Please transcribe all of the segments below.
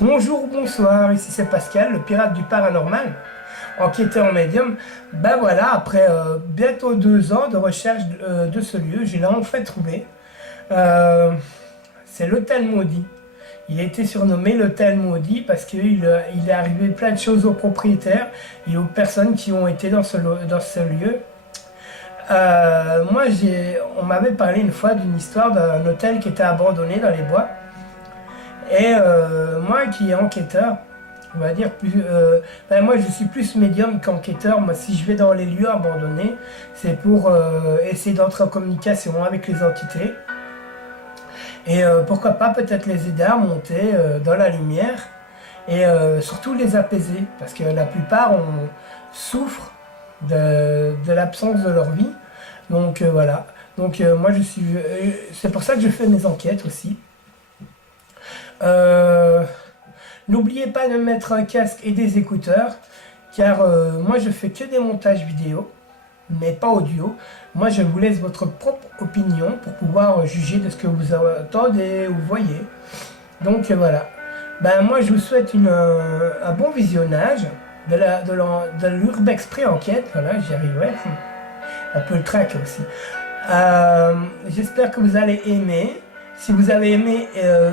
Bonjour, bonsoir, ici c'est Pascal, le pirate du paranormal, enquêteur médium. Ben voilà, après bientôt 2 ans de recherche de ce lieu, j'ai enfin trouvé. Euh, c'est l'hôtel maudit. Il a été surnommé l'hôtel maudit parce qu'il est arrivé plein de choses aux propriétaires et aux personnes qui ont été dans ce lieu. On m'avait parlé une fois d'une histoire d'un hôtel qui était abandonné dans les bois. Et moi qui est enquêteur, on va dire moi je suis plus médium qu'enquêteur. Moi si je vais dans les lieux abandonnés, c'est pour essayer d'entrer en communication avec les entités. Et pourquoi pas peut-être les aider à monter dans la lumière et surtout les apaiser. Parce que la plupart souffrent de l'absence de leur vie. Donc voilà. Donc moi je suis. C'est pour ça que je fais mes enquêtes aussi. Euh, N'oubliez pas de mettre un casque et des écouteurs, car moi je fais que des montages vidéo, mais pas audio. Moi je vous laisse votre propre opinion pour pouvoir juger de ce que vous entendez ou voyez. Donc voilà. Ben moi je vous souhaite un bon visionnage de l'Urbex Pré-Enquête. Voilà, j'y arriverai. Un peu le track aussi. J'espère que vous allez aimer. Si vous avez aimé,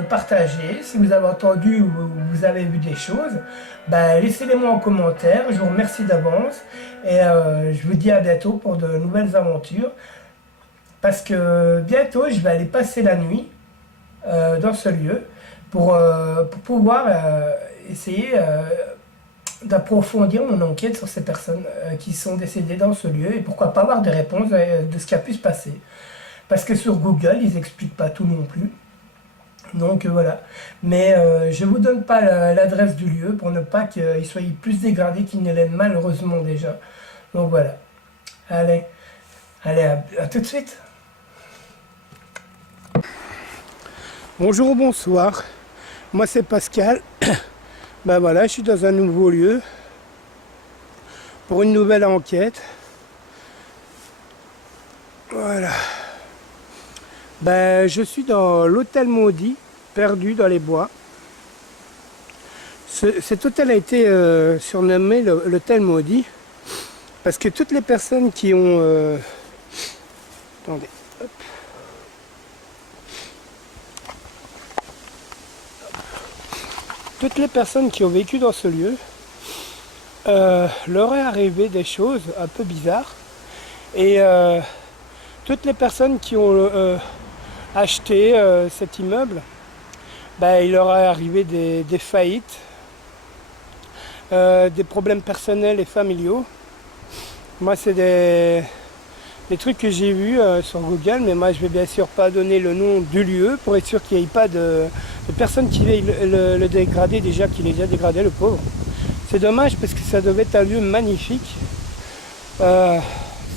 partagez. Si vous avez entendu ou vous avez vu des choses, ben, laissez-les-moi en commentaire. Je vous remercie d'avance. Et je vous dis à bientôt pour de nouvelles aventures. Parce que bientôt, je vais aller passer la nuit dans ce lieu pour pouvoir essayer d'approfondir mon enquête sur ces personnes qui sont décédées dans ce lieu. Et pourquoi pas avoir des réponses de ce qui a pu se passer. Parce que sur Google, ils n'expliquent pas tout non plus. Donc voilà. Mais je ne vous donne pas l'adresse du lieu pour ne pas qu'il soit plus dégradé qu'il ne l'est malheureusement déjà. Donc voilà. Allez, à tout de suite. Bonjour, bonsoir. Moi c'est Pascal. Ben voilà, je suis dans un nouveau lieu pour une nouvelle enquête. Voilà. Ben, je suis dans l'hôtel maudit, perdu dans les bois. Cet hôtel a été surnommé l'hôtel maudit parce que toutes les personnes qui ont... attendez, hop. Toutes les personnes qui ont vécu dans ce lieu, leur est arrivé des choses un peu bizarres. Et toutes les personnes qui ont... acheter cet immeuble, ben, il leur est arrivé des faillites, des problèmes personnels et familiaux. Moi c'est des trucs que j'ai vus sur Google, mais moi je vais bien sûr pas donner le nom du lieu pour être sûr qu'il n'y ait pas de personnes qui veuillent le dégrader, déjà qu'il est déjà dégradé le pauvre. C'est dommage parce que ça devait être un lieu magnifique. C'est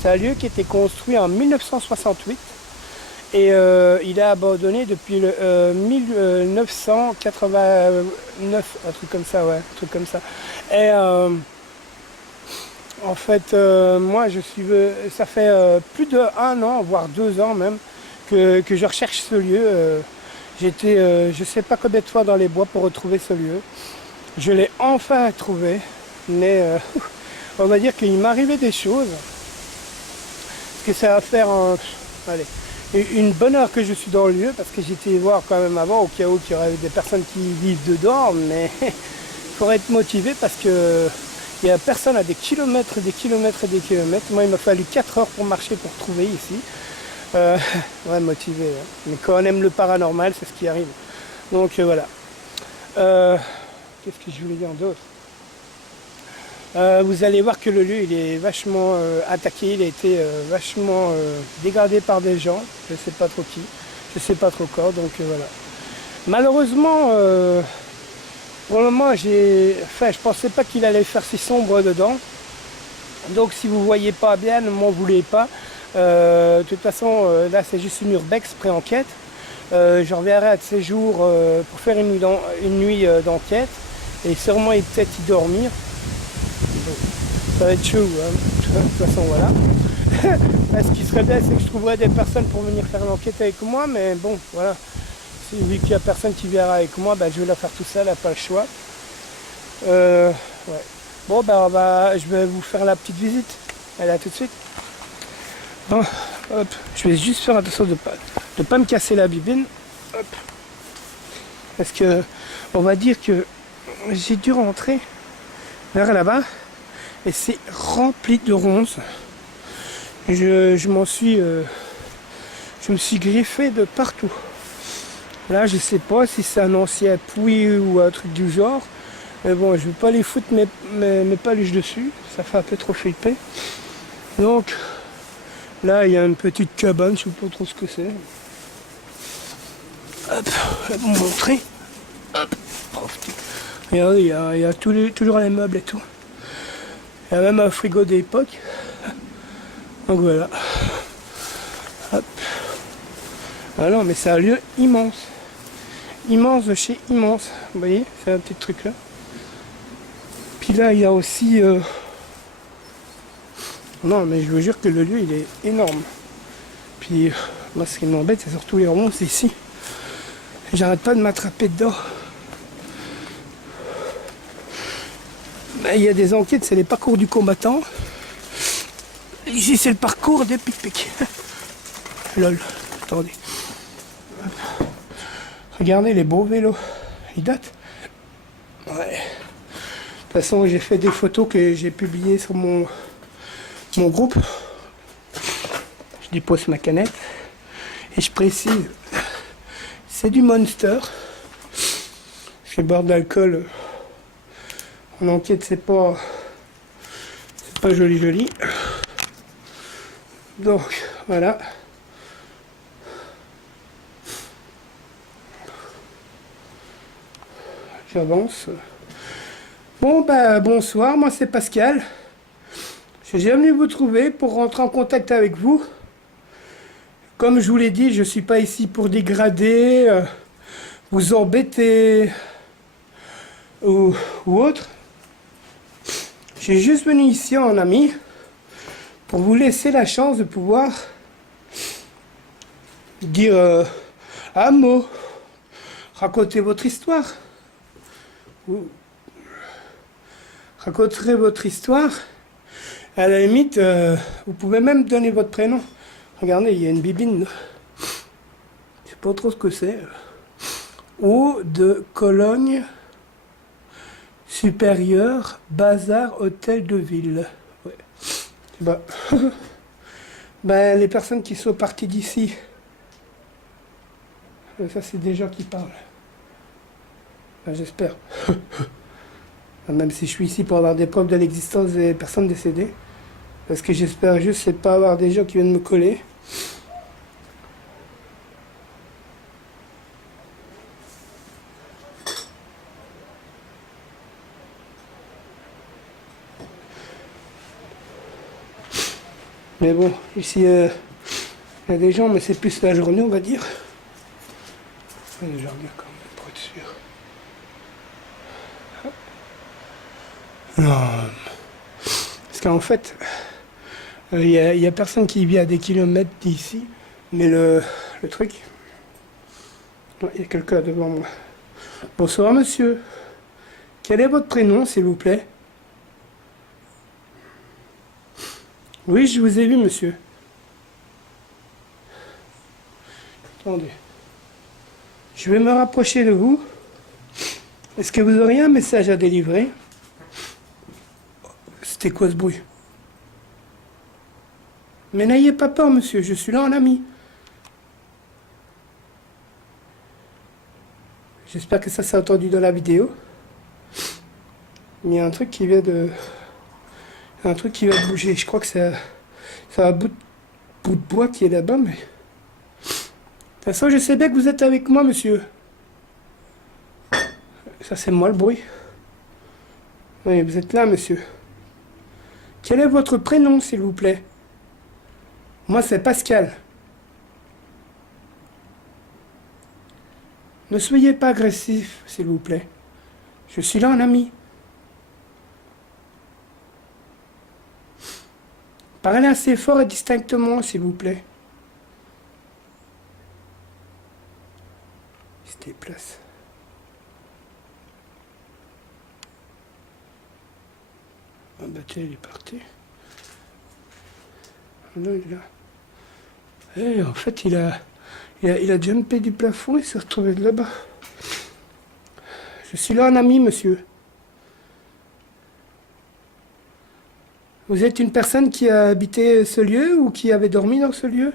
un lieu qui a été construit en 1968. Et il est abandonné depuis le 1989, un truc comme ça, ouais, un truc comme ça. Et en fait, moi, ça fait plus d'1 an, voire 2 ans même, que je recherche ce lieu. J'étais, je sais pas combien de fois dans les bois pour retrouver ce lieu. Je l'ai enfin trouvé, mais on va dire qu'il m'arrivait des choses. Parce que ça va faire allez, une bonne heure que je suis dans le lieu, parce que j'étais voir quand même avant au cas où il y aurait des personnes qui vivent dedans, mais il faudrait être motivé parce que il y a personne à des kilomètres et des kilomètres et des kilomètres. Moi il m'a fallu 4 heures pour marcher pour trouver ici. Ouais, motivé, hein. Mais quand on aime le paranormal, c'est ce qui arrive. Donc voilà. Qu'est-ce que je voulais dire d'autre? Vous allez voir que le lieu il est vachement attaqué, il a été vachement dégradé par des gens, je sais pas trop qui, je sais pas trop quoi, donc voilà. Malheureusement, pour le moment, je pensais pas qu'il allait faire si sombre dedans, donc si vous voyez pas bien, ne m'en voulez pas. De toute façon, là c'est juste une urbex pré-enquête. Je reviendrai à de ces jours pour faire une nuit d'enquête et sûrement peut-être y dormir. Ça va être chaud, hein. De toute façon voilà. Ce qui serait bien, c'est que je trouverais des personnes pour venir faire l'enquête avec moi, mais bon, voilà. Vu qu'il n'y a personne qui viendra avec moi, ben, je vais la faire tout seul, pas le choix. Ouais. Bon, ben, je vais vous faire la petite visite. Allez, à tout de suite. Bon, hop, je vais juste faire attention de pas me casser la bibine. Hop. Parce que, on va dire que j'ai dû rentrer vers là-bas et c'est rempli de ronces. Je me suis griffé de partout. Là, je sais pas si c'est un ancien puits ou un truc du genre. Mais bon, je vais pas les foutre mes paluches dessus. Ça fait un peu trop flipper. Donc, là, il y a une petite cabane. Je sais pas trop ce que c'est. Hop, je vais vous montrer. Hop. Oh, regardez, il y a toujours les meubles et tout. Il y a même un frigo d'époque. Donc voilà. Hop. Ah non, mais c'est un lieu immense. Immense de chez immense. Vous voyez, c'est un petit truc là. Puis là, il y a aussi... Non, mais je vous jure que le lieu, il est énorme. Puis, moi, ce qui m'embête, c'est surtout les ronces ici. J'arrête pas de m'attraper dedans. Ben, il y a des enquêtes, c'est les parcours du combattant. Ici, c'est le parcours des pic-pic. Lol, attendez. Regardez les beaux vélos. Ils datent. Ouais. De toute façon, j'ai fait des photos que j'ai publiées sur mon groupe. Je dépose ma canette. Et je précise, c'est du Monster. Parce que boire d'alcool en enquête, c'est pas joli. Donc, voilà. J'avance. Bon, bah, bonsoir, moi c'est Pascal. Je suis venu vous trouver pour rentrer en contact avec vous. Comme je vous l'ai dit, je ne suis pas ici pour dégrader, vous embêter ou autre. Je suis juste venu ici en ami pour vous laisser la chance de pouvoir dire un mot, raconter votre histoire. Vous raconterez votre histoire. À la limite, vous pouvez même donner votre prénom. Regardez, il y a une bibine. Je sais pas trop ce que c'est. Eau de Cologne supérieure, bazar, hôtel de ville. Ouais. Bah. Ben, les personnes qui sont parties d'ici, ça c'est des gens qui parlent. Ben, j'espère. Même si je suis ici pour avoir des preuves de l'existence des personnes décédées. Parce que j'espère juste c'est pas avoir des gens qui viennent me coller. Mais bon, ici il y a des gens, mais c'est plus la journée on va dire. Je regarde quand même pour être sûr. Non. Parce qu'en fait, il y a personne qui vit à des kilomètres d'ici. Mais le truc... Il y a quelqu'un devant moi. Bonsoir monsieur. Quel est votre prénom s'il vous plaît? Oui, je vous ai vu monsieur. Attendez. Je vais me rapprocher de vous. Est-ce que vous auriez un message à délivrer? C'était quoi ce bruit? Mais n'ayez pas peur, monsieur, je suis là en ami. J'espère que ça s'est entendu dans la vidéo. Il y a un truc qui vient de... Un truc qui va bouger. Je crois que c'est un bout de bois qui est là-bas, mais... De toute façon, je sais bien que vous êtes avec moi, monsieur. Ça, c'est moi le bruit. Oui, vous êtes là, monsieur. Quel est votre prénom, s'il vous plaît? Moi, c'est Pascal. Ne soyez pas agressif, s'il vous plaît. Je suis là, un ami. Parlez assez fort et distinctement, s'il vous plaît. déplace. Ah bah tiens, il est parti. Là, il est là. Et en fait, il a jumpé du plafond et s'est retrouvé de là-bas. Je suis là, un ami, monsieur. Vous êtes une personne qui a habité ce lieu ou qui avait dormi dans ce lieu?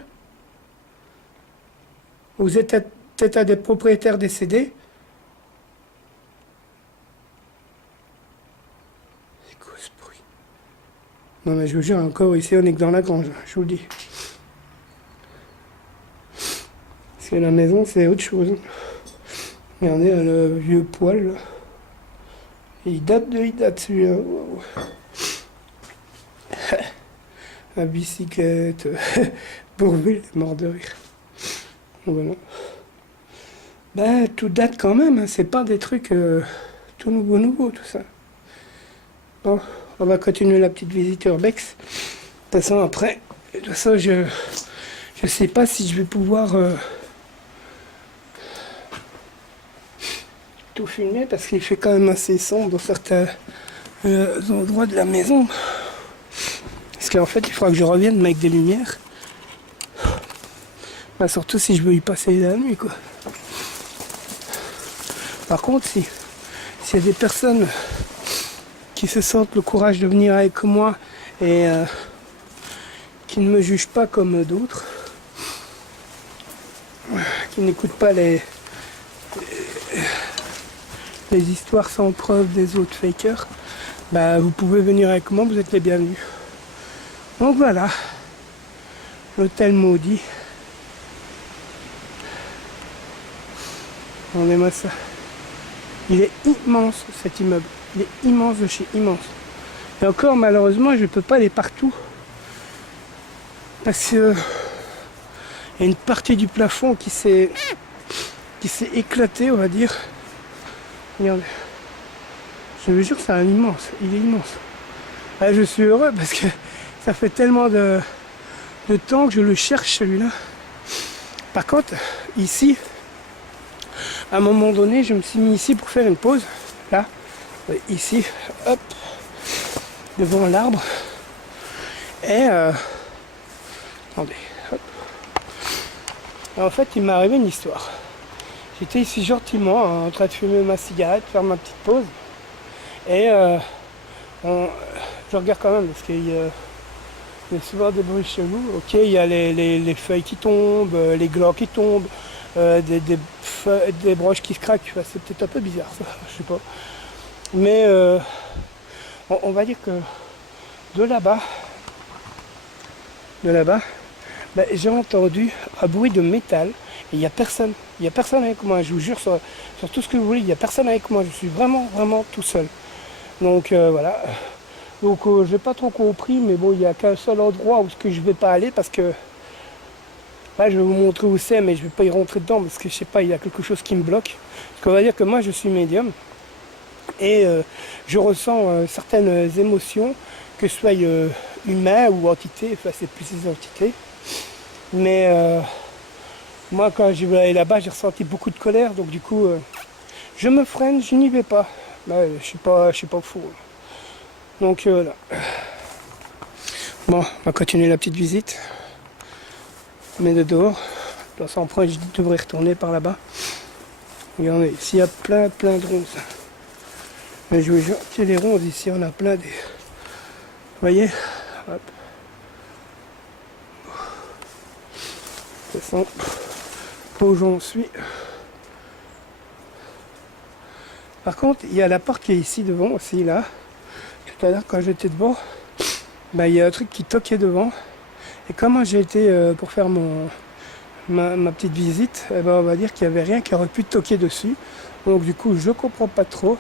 Vous êtes peut-être un des propriétaires décédés? C'est quoi ce bruit? Non mais je vous jure, encore ici on est que dans la grange, je vous le dis. Parce que la maison c'est autre chose. Regardez le vieux poêle là. Il date celui-là. Wow. La bicyclette. Bourville est mort de rire. Voilà. Ben, tout date quand même, hein. C'est pas des trucs tout nouveau, tout ça. Bon, on va continuer la petite visite urbex. De toute façon, après, de toute façon, je sais pas si je vais pouvoir tout filmer parce qu'il fait quand même assez sombre dans certains endroits de la maison. Parce qu'en fait, il faudra que je revienne avec des lumières. Bah, surtout si je veux y passer la nuit, quoi. Par contre, s'il y a des personnes qui se sentent le courage de venir avec moi et qui ne me jugent pas comme d'autres, qui n'écoutent pas les histoires sans preuve des autres fakers, bah, vous pouvez venir avec moi, vous êtes les bienvenus. Donc voilà, l'hôtel maudit. Regardez-moi ça. Il est immense cet immeuble. Il est immense de chez immense. Et encore malheureusement je ne peux pas aller partout. Parce que il y a une partie du plafond qui s'est éclatée, on va dire. Regardez. Je vous jure c'est un immense. Il est immense. Là, je suis heureux parce que ça fait tellement de temps que je le cherche celui-là. Par contre, ici, à un moment donné, je me suis mis ici pour faire une pause. Là, ici, hop, devant l'arbre. Et attendez, hop. Et en fait, il m'est arrivé une histoire. J'étais ici gentiment en train de fumer ma cigarette, faire ma petite pause. Et je regarde quand même parce qu'il y a souvent des bruits chelous. Ok, il y a les feuilles qui tombent, les glands qui tombent. Des broches qui se craquent, c'est peut-être un peu bizarre ça, je sais pas. Mais on va dire que de là-bas, ben, j'ai entendu un bruit de métal et il n'y a personne. Il n'y a personne avec moi, je vous jure sur tout ce que vous voulez, il n'y a personne avec moi, je suis vraiment tout seul. Donc voilà. Donc je n'ai pas trop compris, mais bon, il n'y a qu'un seul endroit où je ne vais pas aller parce que là, je vais vous montrer où c'est, mais je ne vais pas y rentrer dedans parce que je sais pas, il y a quelque chose qui me bloque. Parce qu'on va dire que moi, je suis médium et je ressens certaines émotions, que ce soit humain ou entité, enfin c'est plus des entités. Mais moi, quand je vais aller là-bas, j'ai ressenti beaucoup de colère, donc du coup, je me freine, je n'y vais pas. Bah, je suis pas fou. Donc voilà. Bon, on va continuer la petite visite. Mais de dehors, dans son point, je devrais retourner par là-bas. Regardez, ici il y a plein de ronces. Mais je vous jure que les ronces ici, on a plein des. Vous voyez? Hop. De toute façon, où j'en suis. Par contre, il y a la porte qui est ici devant aussi, là. Tout à l'heure, quand j'étais devant, bah, il y a un truc qui toquait devant. Et comme j'ai été pour faire ma petite visite, eh ben, on va dire qu'il n'y avait rien qui aurait pu toquer dessus. Donc du coup, je comprends pas trop.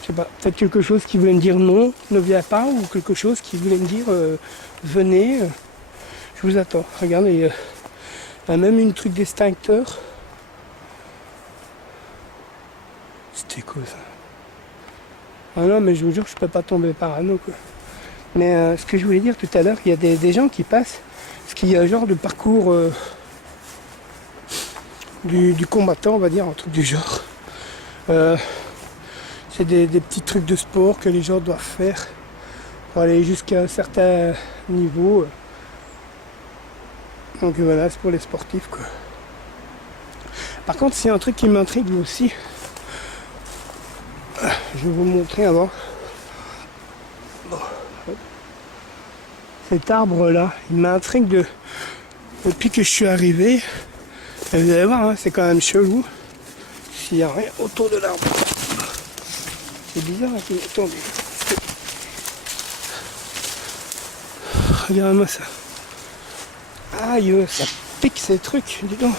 Je sais pas, peut-être quelque chose qui voulait me dire non, ne viens pas, ou quelque chose qui voulait me dire venez, je vous attends. Regardez, il y a même une truc d'extincteur. C'était quoi ça? Ah non, mais je vous jure, je peux pas tomber parano, quoi. Mais ce que je voulais dire tout à l'heure, il y a des gens qui passent, parce qu'il y a un genre de parcours du combattant, on va dire, un truc du genre. C'est des petits trucs de sport que les gens doivent faire pour aller jusqu'à un certain niveau. Donc voilà, c'est pour les sportifs quoi. Par contre, c'est un truc qui m'intrigue aussi. Je vais vous montrer avant. Cet arbre là, il m'intrigue depuis que je suis arrivé. Et vous allez voir, hein, c'est quand même chelou s'il n'y a rien autour de l'arbre. C'est bizarre, hein, attendez. Regardez-moi ça. Aïe, ça pique ces trucs, dis donc.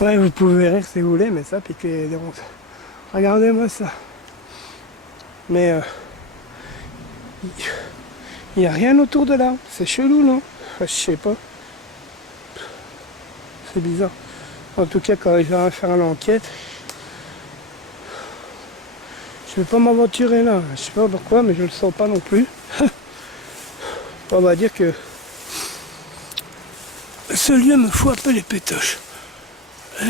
Ouais, vous pouvez rire si vous voulez, mais ça pique les ronces. Regardez-moi ça. Mais il n'y a rien autour de l'arbre. C'est chelou, non? Enfin, je sais pas. C'est bizarre. En tout cas, quand je vais faire l'enquête, je vais pas m'aventurer là. Je sais pas pourquoi, mais je le sens pas non plus. On va dire que ce lieu me fout un peu les pétoches.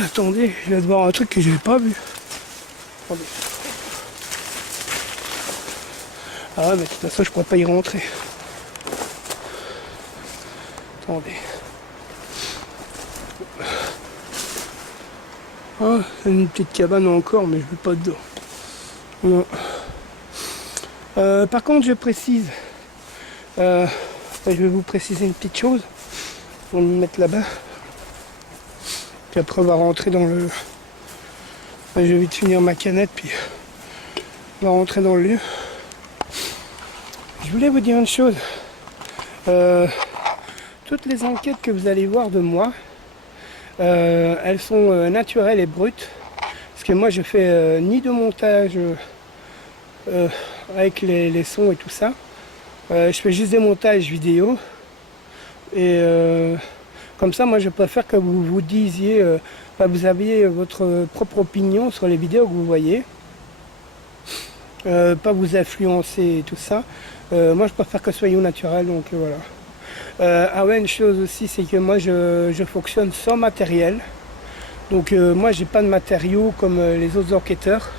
Attendez, je vais voir un truc que je n'ai pas vu. Attendez. Ah mais de toute façon je pourrais pas y rentrer. Attendez. Ah, c'est une petite cabane encore, mais je ne vais pas dedans. Non. Par contre, je précise, je vais vous préciser une petite chose. On va me mettre là-bas. Puis après, on va rentrer dans le. Je vais vite finir ma canette, puis on va rentrer dans le lieu. Je voulais vous dire une chose. Toutes les enquêtes que vous allez voir de moi, elles sont naturelles et brutes. Parce que moi, je fais ni de montage avec les sons et tout ça. Je fais juste des montages vidéo. Et comme ça, moi, je préfère que vous vous disiez, vous aviez votre propre opinion sur les vidéos que vous voyez. Pas vous influencer et tout ça. Moi, je préfère que ce soit naturel, donc voilà. Ah ouais, une chose aussi, c'est que moi je fonctionne sans matériel. Donc moi j'ai pas de matériaux comme les autres enquêteurs.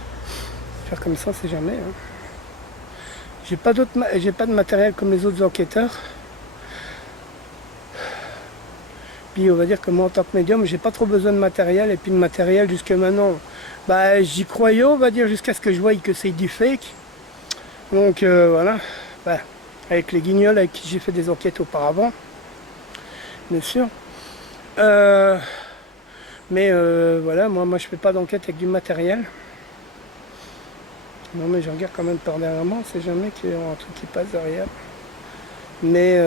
Faire comme ça, c'est jamais. Hein. J'ai pas de matériel comme les autres enquêteurs. Puis on va dire que moi en tant que médium, j'ai pas trop besoin de matériel. Et puis de matériel jusque maintenant, j'y croyais, on va dire, jusqu'à ce que je voie que c'est du fake. Donc voilà. Avec les guignols avec qui j'ai fait des enquêtes auparavant, bien sûr. Mais voilà, moi je fais pas d'enquête avec du matériel. Non mais je regarde quand même par derrière moi, on sait jamais qu'il y a un truc qui passe derrière. Mais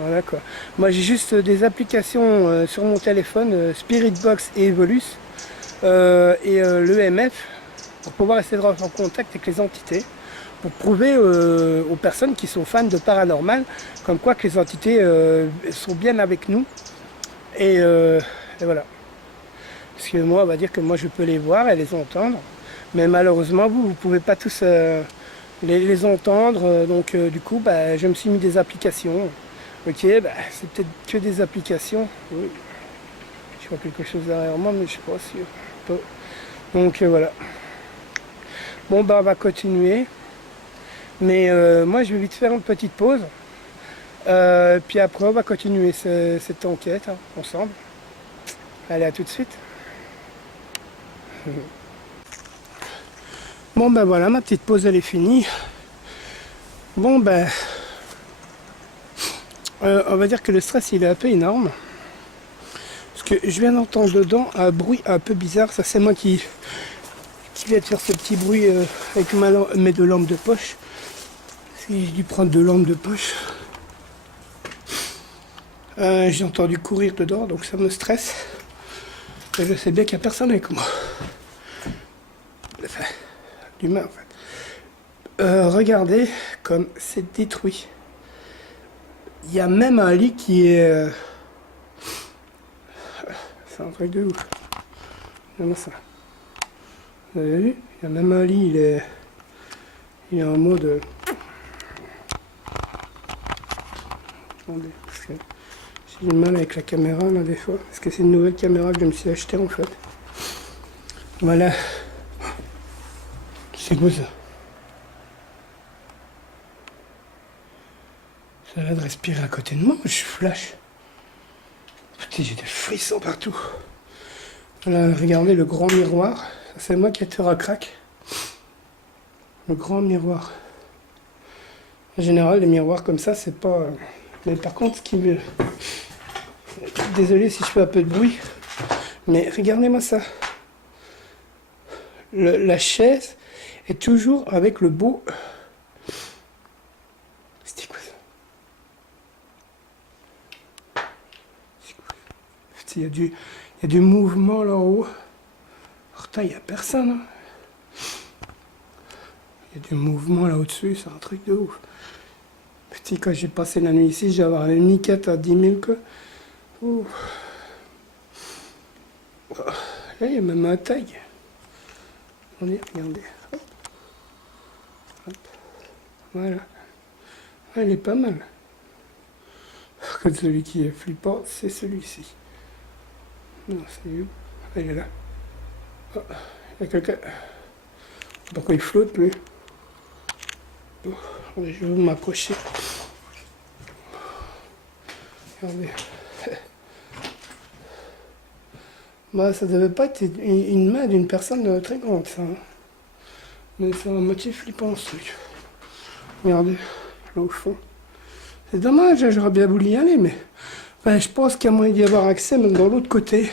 voilà quoi. Moi j'ai juste des applications sur mon téléphone, Spiritbox et Evolus, et l'EMF, pour pouvoir essayer de rentrer en contact avec les entités. Pour prouver aux personnes qui sont fans de paranormal, comme quoi que les entités sont bien avec nous. Et voilà. Parce que moi, on va dire que moi je peux les voir et les entendre. Mais malheureusement, vous ne pouvez pas tous les entendre. Donc du coup, je me suis mis des applications. Ok, c'est peut-être que des applications. Oui. Je vois quelque chose derrière moi, mais je ne suis pas sûr. Donc voilà. Bon, on va continuer. Mais moi je vais vite faire une petite pause. Puis après on va continuer cette enquête ensemble. Allez, à tout de suite. Bon voilà, ma petite pause elle est finie. Bon on va dire que le stress il est un peu énorme. Parce que je viens d'entendre dedans un bruit un peu bizarre. Ça c'est moi qui viens de faire ce petit bruit avec mes deux lampes de poche. J'ai dû prendre deux lampes de poche. J'ai entendu courir dedans, donc ça me stresse. Et je sais bien qu'il n'y a personne avec moi. Enfin, l'humain en fait. Regardez comme c'est détruit. Il y a même un lit qui est... C'est un truc de ouf. Regardez ça. Vous avez vu? Il y a même un lit, il est en mode... Attendez, parce que J'ai du mal avec la caméra là des fois, parce que c'est une nouvelle caméra que je me suis achetée en fait. Voilà. C'est beau ça. Ça va de respirer à côté de moi, je flash. Putain, j'ai des frissons partout. Voilà, regardez le grand miroir. C'est moi qui ai été racrac. Le grand miroir. En général, les miroirs comme ça, c'est pas... Mais par contre, ce qui me... Désolé si je fais un peu de bruit. Mais regardez-moi ça. La chaise est toujours avec le beau... C'était quoi ça? Il y a du mouvement là-haut. Putain, il n'y a personne. Hein. Il y a du mouvement là au-dessus, c'est un truc de ouf. Petit, quand j'ai passé la nuit ici, j'ai avoir une niquette à 10 000 que. Ouh. Là, il y a même un tag. Regardez. Hop. Hop. Voilà. Il est pas mal. Par celui qui est flippant, c'est celui-ci. Non, c'est où? Il est là. Oh, il y a quelqu'un. Pourquoi il flotte, lui? Oh, je vais m'approcher. Regardez. Bah, ça devait pas être une main d'une personne très grande, ça. Hein. Mais c'est un moitié flippant, ce truc. Regardez, là au fond. C'est dommage, j'aurais bien voulu y aller, mais... Enfin, je pense qu'il y a moyen d'y avoir accès, même dans l'autre côté.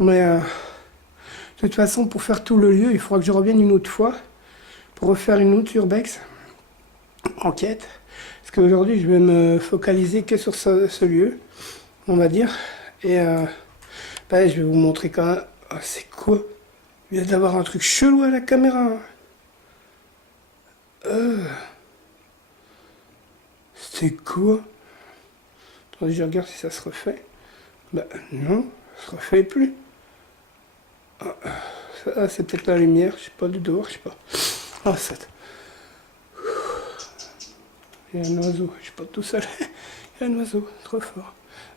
Mais... de toute façon, pour faire tout le lieu, il faudra que je revienne une autre fois. Pour refaire une autre urbex. Enquête. Parce qu'aujourd'hui, je vais me focaliser que sur ce lieu. On va dire. Et... ben, je vais vous montrer quand même... Oh, c'est quoi? Il vient d'avoir un truc chelou à la caméra. C'est quoi? Attendez, je regarde si ça se refait. Bah non, ça se refait plus. Ah, c'est peut-être la lumière, je sais pas, de dehors, je sais pas. Ah, ça... Il y a un oiseau, je suis pas tout seul. Il y a un oiseau, trop fort.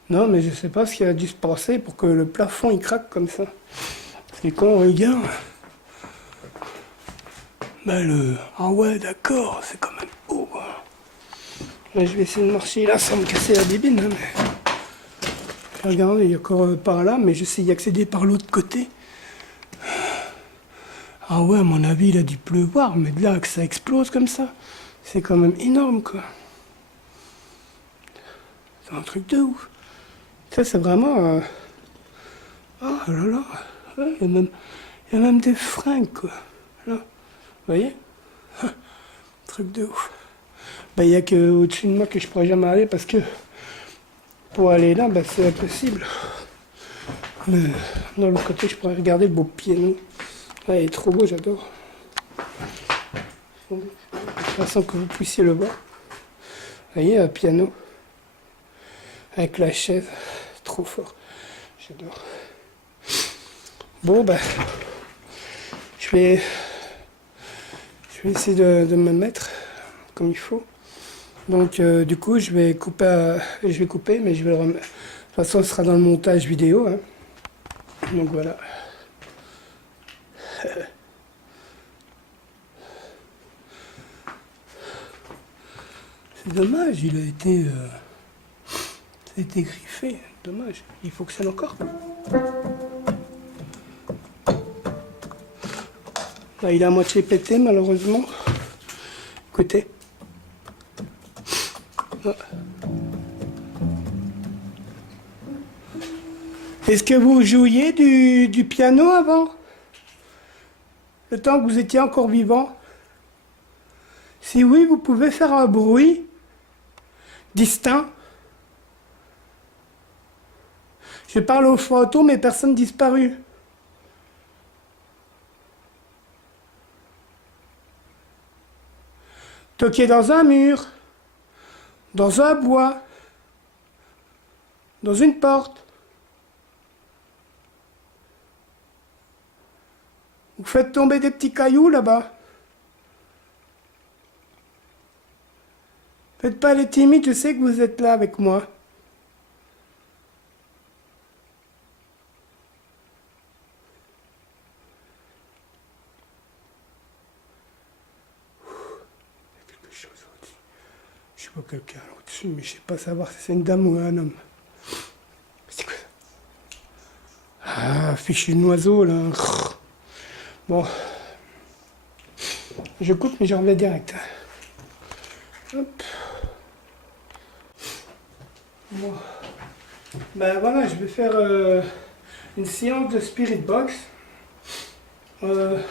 Non, mais je sais pas ce qui a dû se passer pour que le plafond il craque comme ça. Parce que quand on regarde... Bah ah ouais, d'accord, c'est quand même haut. Là, je vais essayer de marcher là sans me casser la bébine. Hein, mais... Regardez, il y a encore par là, mais j'essaie d'y accéder par l'autre côté. Ah ouais, à mon avis, il a dû pleuvoir, mais de là que ça explose comme ça, c'est quand même énorme, quoi. C'est un truc de ouf. Ça, c'est vraiment... Oh là là, ouais, il y a même des fringues, quoi. Là, vous voyez? Truc de ouf. Ben, il n'y a qu'au-dessus de moi que je pourrais jamais aller, parce que pour aller là, ben, c'est impossible. Mais dans l'autre côté, je pourrais regarder le beau piano. Ouais, il est trop beau, j'adore. De façon que vous puissiez le voir. Vous voyez, un piano. Avec la chaise. Trop fort. J'adore. Bon, ben. Je vais essayer de me mettre comme il faut. Donc, du coup, je vais couper, mais je vais le remettre. De toute façon, ce sera dans le montage vidéo. Hein. Donc, voilà. C'est dommage, il a été... ça a été griffé, dommage. Il fonctionne encore. Là, il est à moitié pété, malheureusement. Écoutez. Ah. Est-ce que vous jouiez du piano avant? Le temps que vous étiez encore vivant? Si oui, vous pouvez faire un bruit distinct. Je parle aux fantômes et personne disparu. Toquer dans un mur, dans un bois, dans une porte. Vous faites tomber des petits cailloux là-bas. Faites pas les timides, je sais que vous êtes là avec moi. vois quelqu'un là au-dessus, mais je sais pas savoir si c'est une dame ou un homme. C'est quoi ça? Ah, fichu d'oiseau là. Bon, je coupe, mais j'en reviens direct. Hop. Bon. Ben voilà, je vais faire une séance de Spirit Box dans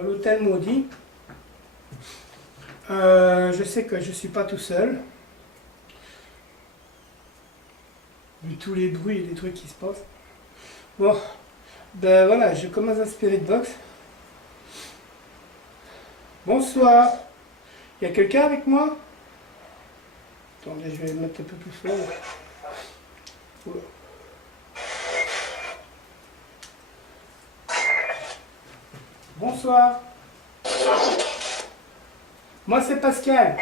l'hôtel maudit. Je sais que je ne suis pas tout seul, vu tous les bruits et les trucs qui se passent. Bon, ben voilà, je commence un Spirit Box. Bonsoir, il y a quelqu'un avec moi? Attendez, je vais le mettre un peu plus fort. Oula. Bonsoir. Moi c'est Pascal.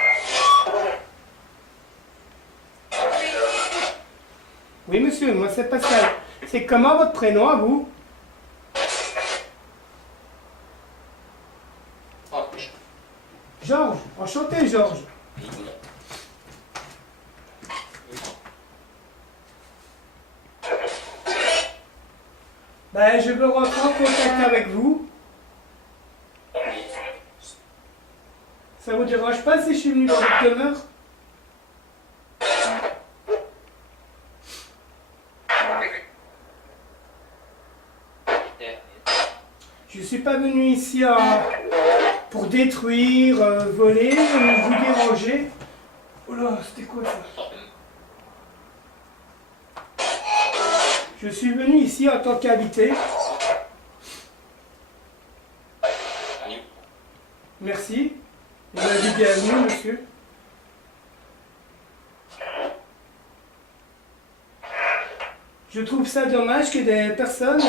Oui monsieur, moi c'est Pascal. C'est comment votre prénom à vous? Georges. Enchanté Georges. Ben, je veux rentrer en contact avec vous. Ça vous dérange pas si je suis venu dans votre demeure? Je suis pas venu ici pour détruire, voler ou vous déranger. Oh là, c'était quoi ça? Je suis venu ici en tant qu'invité. Merci. Vous m'avez bienvenue, monsieur. Je trouve ça dommage que des personnes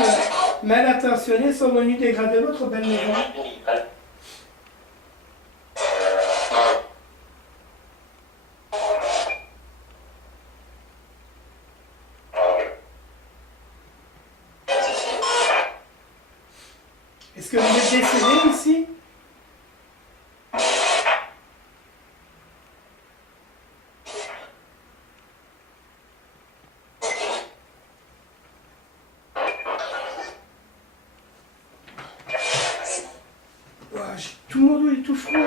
mal intentionnées sont venues dégrader votre belle maison. Est-ce que vous êtes décédé ici? Tout mon dos est tout froid.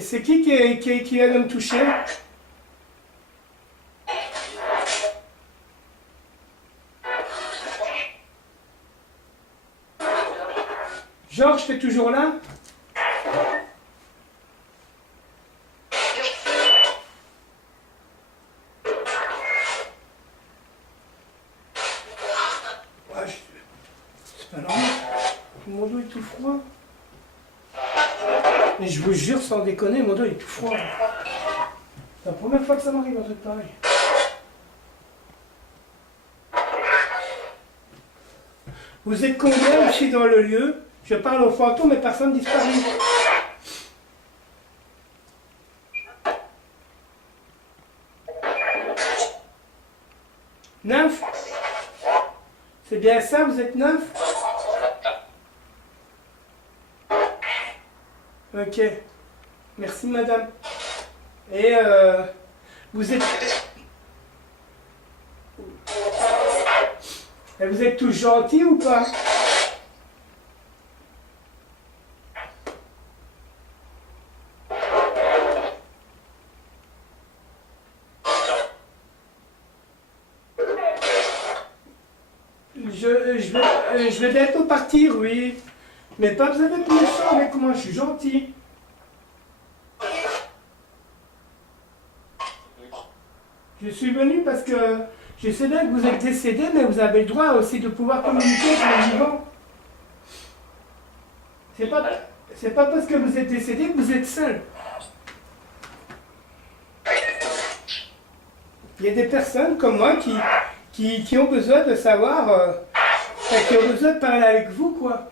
C'est qui vient de me toucher? Georges, t'es toujours là? C'est pas normal. Mon dos est tout froid. Mais je vous jure, sans déconner, mon dos est tout froid. C'est la première fois que ça m'arrive un truc pareil. Vous êtes combien ici dans le lieu? Je parle aux fantômes et personne ne disparaît. 9? C'est bien ça, vous êtes 9? Ok. Merci madame. Et vous êtes... Et vous êtes tous gentils ou pas? Je vais bientôt partir, oui. Mais pas besoin d'être méchant avec moi, je suis gentil. Je suis venu parce que je sais bien que vous êtes décédé, mais vous avez le droit aussi de pouvoir communiquer avec les vivants. C'est pas parce que vous êtes décédé que vous êtes seul. Il y a des personnes comme moi qui ont besoin de savoir, qui ont besoin de parler avec vous, quoi.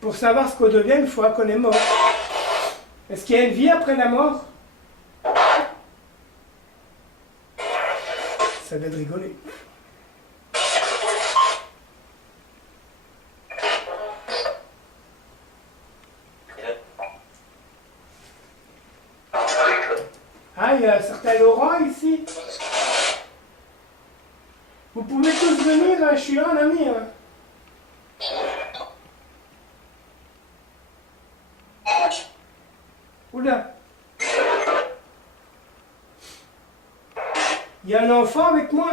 Pour savoir ce qu'on devient une fois qu'on est mort. Est-ce qu'il y a une vie après la mort? Ça vient de rigoler. Vous pouvez tous venir, hein, je suis là, un ami. Hein. Oula. Il y a un enfant avec moi?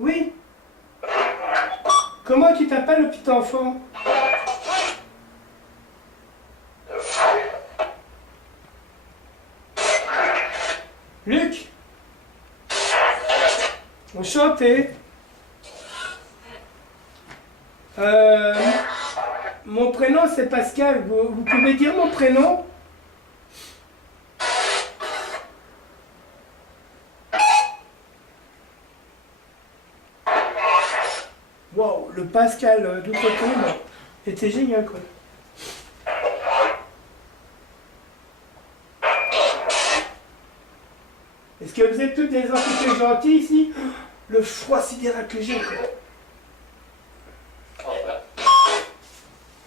Oui. Comment tu t'appelles le petit enfant? Luc? Enchanté. Mon prénom c'est Pascal. Vous pouvez dire mon prénom? Wow, le Pascal d'outre-tombe était génial quoi. Est-ce que vous êtes toutes des entités gentilles ici? Le froid sidéral que j'ai quoi.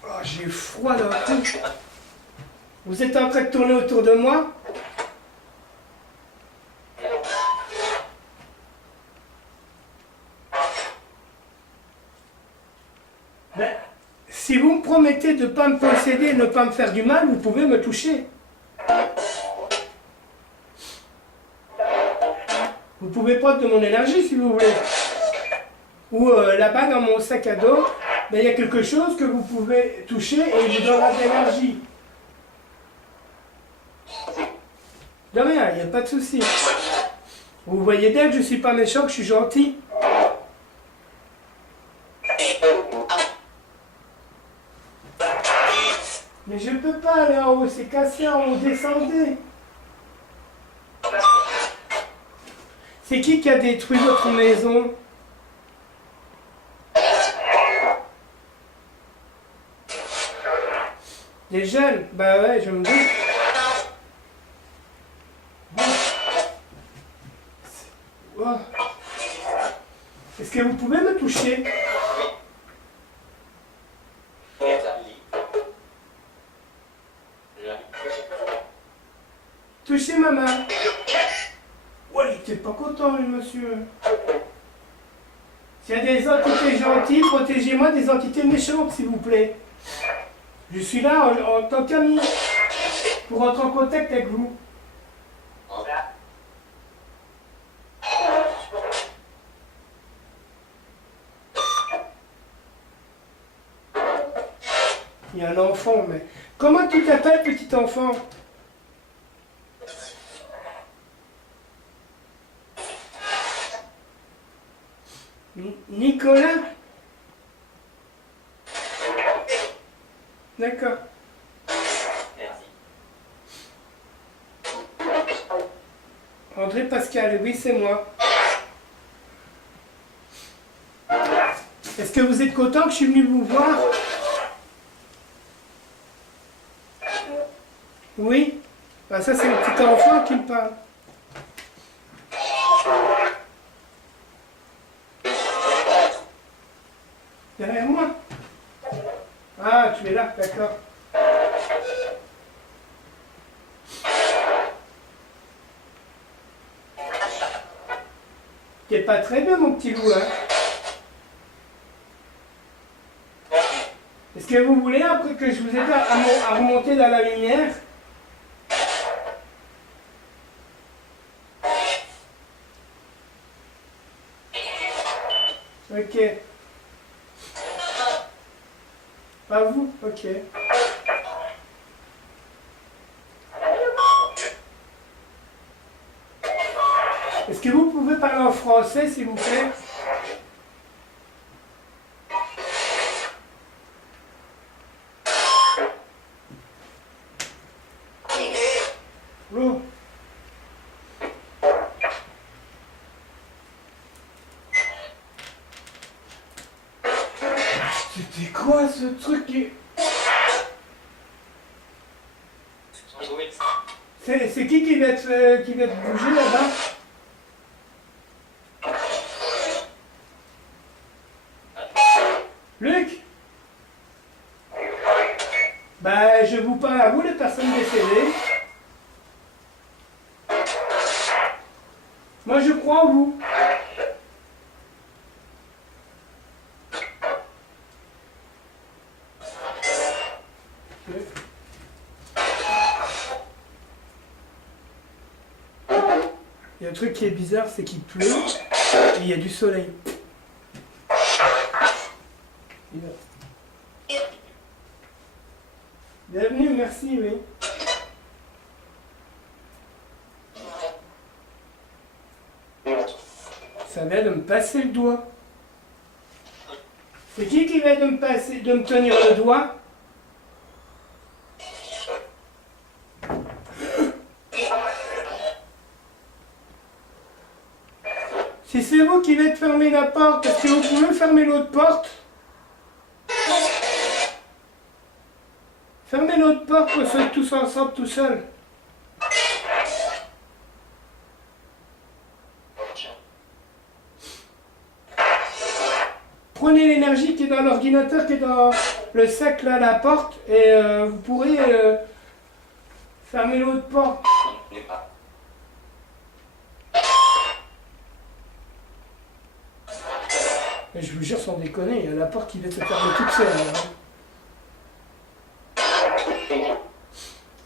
Oh, j'ai froid dans la tête. Vous êtes en train de tourner autour de moi? Ben, si vous me promettez de ne pas me posséder, de ne pas me faire du mal, vous pouvez me toucher. Vous pouvez prendre de mon énergie si vous voulez. Ou là-bas dans mon sac à dos, ben, il y a quelque chose que vous pouvez toucher et il vous donnera de l'énergie. De rien, il n'y a pas de souci. Vous voyez bien que je ne suis pas méchant, que je suis gentil. Mais je ne peux pas aller en haut, c'est cassé en haut, descendez. C'est qui a détruit votre maison? Des jeunes? Bah ouais, je me dis. Oh. Est-ce que vous pouvez me toucher? Touchez ma main. Ouais, il était pas content, le monsieur. S'il y a des entités gentilles, protégez-moi des entités méchantes, s'il vous plaît. Je suis là en tant qu'ami pour entrer en contact avec vous. Il y a un enfant, mais... Comment tu t'appelles, petit enfant? Nicolas? D'accord. André Pascal, oui, c'est moi. Est-ce que vous êtes content que je suis venu vous voir? Oui? Ben ça, c'est le petit enfant qui me parle. Derrière moi? Ah, tu es là, d'accord. T'es pas très bien, mon petit loup, hein? Est-ce que vous voulez, après que je vous aide à remonter dans la lumière? Ok. Pas vous? Ok. Est-ce que vous pouvez parler en français, s'il vous plaît? Oh. C'était quoi ce truc qui... C'est qui va te bouger là-bas? Luc? Bah, je vous parle à vous, les personnes décédées. Moi je crois en vous. Il y a un truc qui est bizarre, c'est qu'il pleut et il y a du soleil. Bienvenue, merci, oui. Ça vient de me passer le doigt. C'est qui vient de me tenir le doigt? Si c'est vous qui venez de fermer la porte, est-ce que vous pouvez fermer l'autre porte? Fermez l'autre porte, qu'on soit tous ensemble, tout seul. Prenez l'énergie qui est dans l'ordinateur, qui est dans le sac là à la porte, et vous pourrez fermer l'autre porte. Et je vous jure sans déconner, il y a la porte qui vient de se fermer toute seule.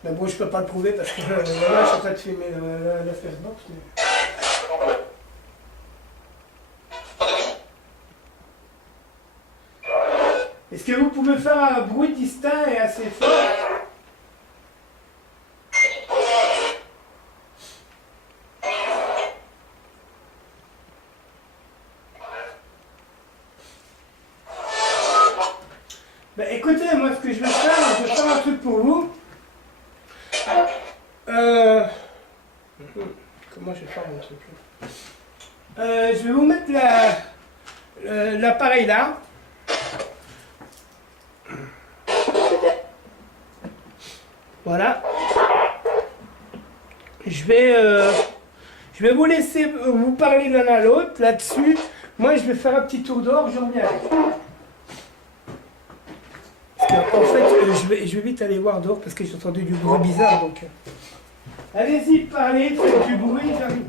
Mais bon, je peux pas le prouver parce que là, je suis en train de filmer la Fairbox. Mais... Est-ce que vous pouvez faire un bruit distinct et assez fort? Ben, écoutez, moi ce que je vais faire un truc pour vous. Comment je vais faire mon truc là? Je vais vous mettre l'appareil là. Voilà. Je vais vous laisser vous parler l'un à l'autre là-dessus. Moi, je vais faire un petit tour dehors, je reviens. En fait, je vais vite aller voir dehors parce que j'ai entendu du bruit bizarre. Donc, allez-y, parlez, faites du bruit, j'arrive.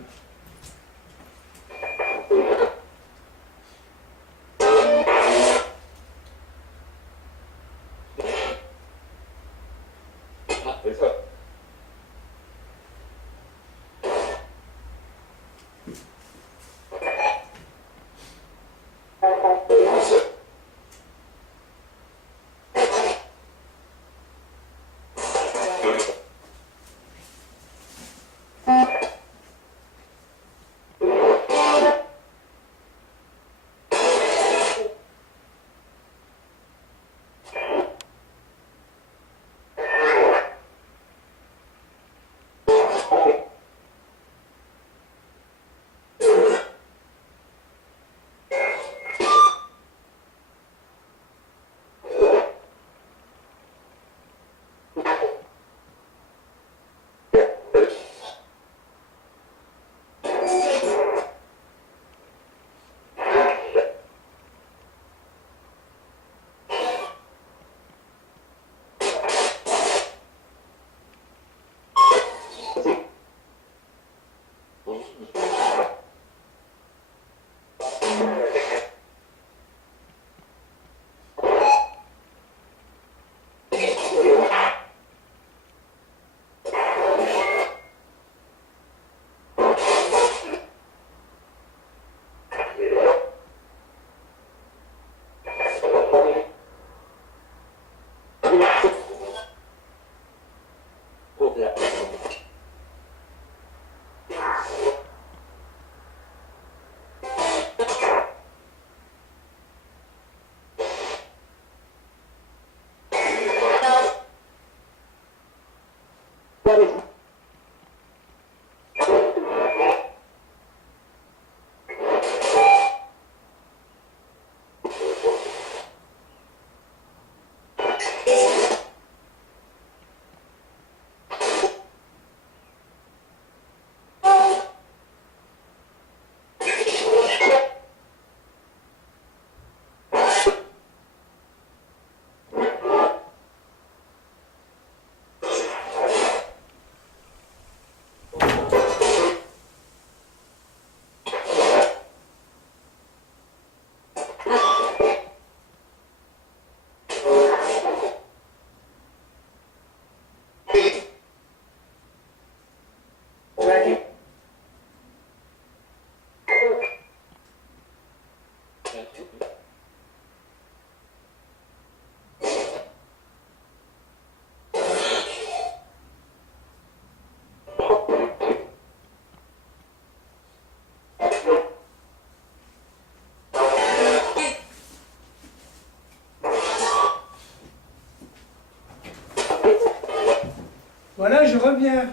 Voilà, je reviens.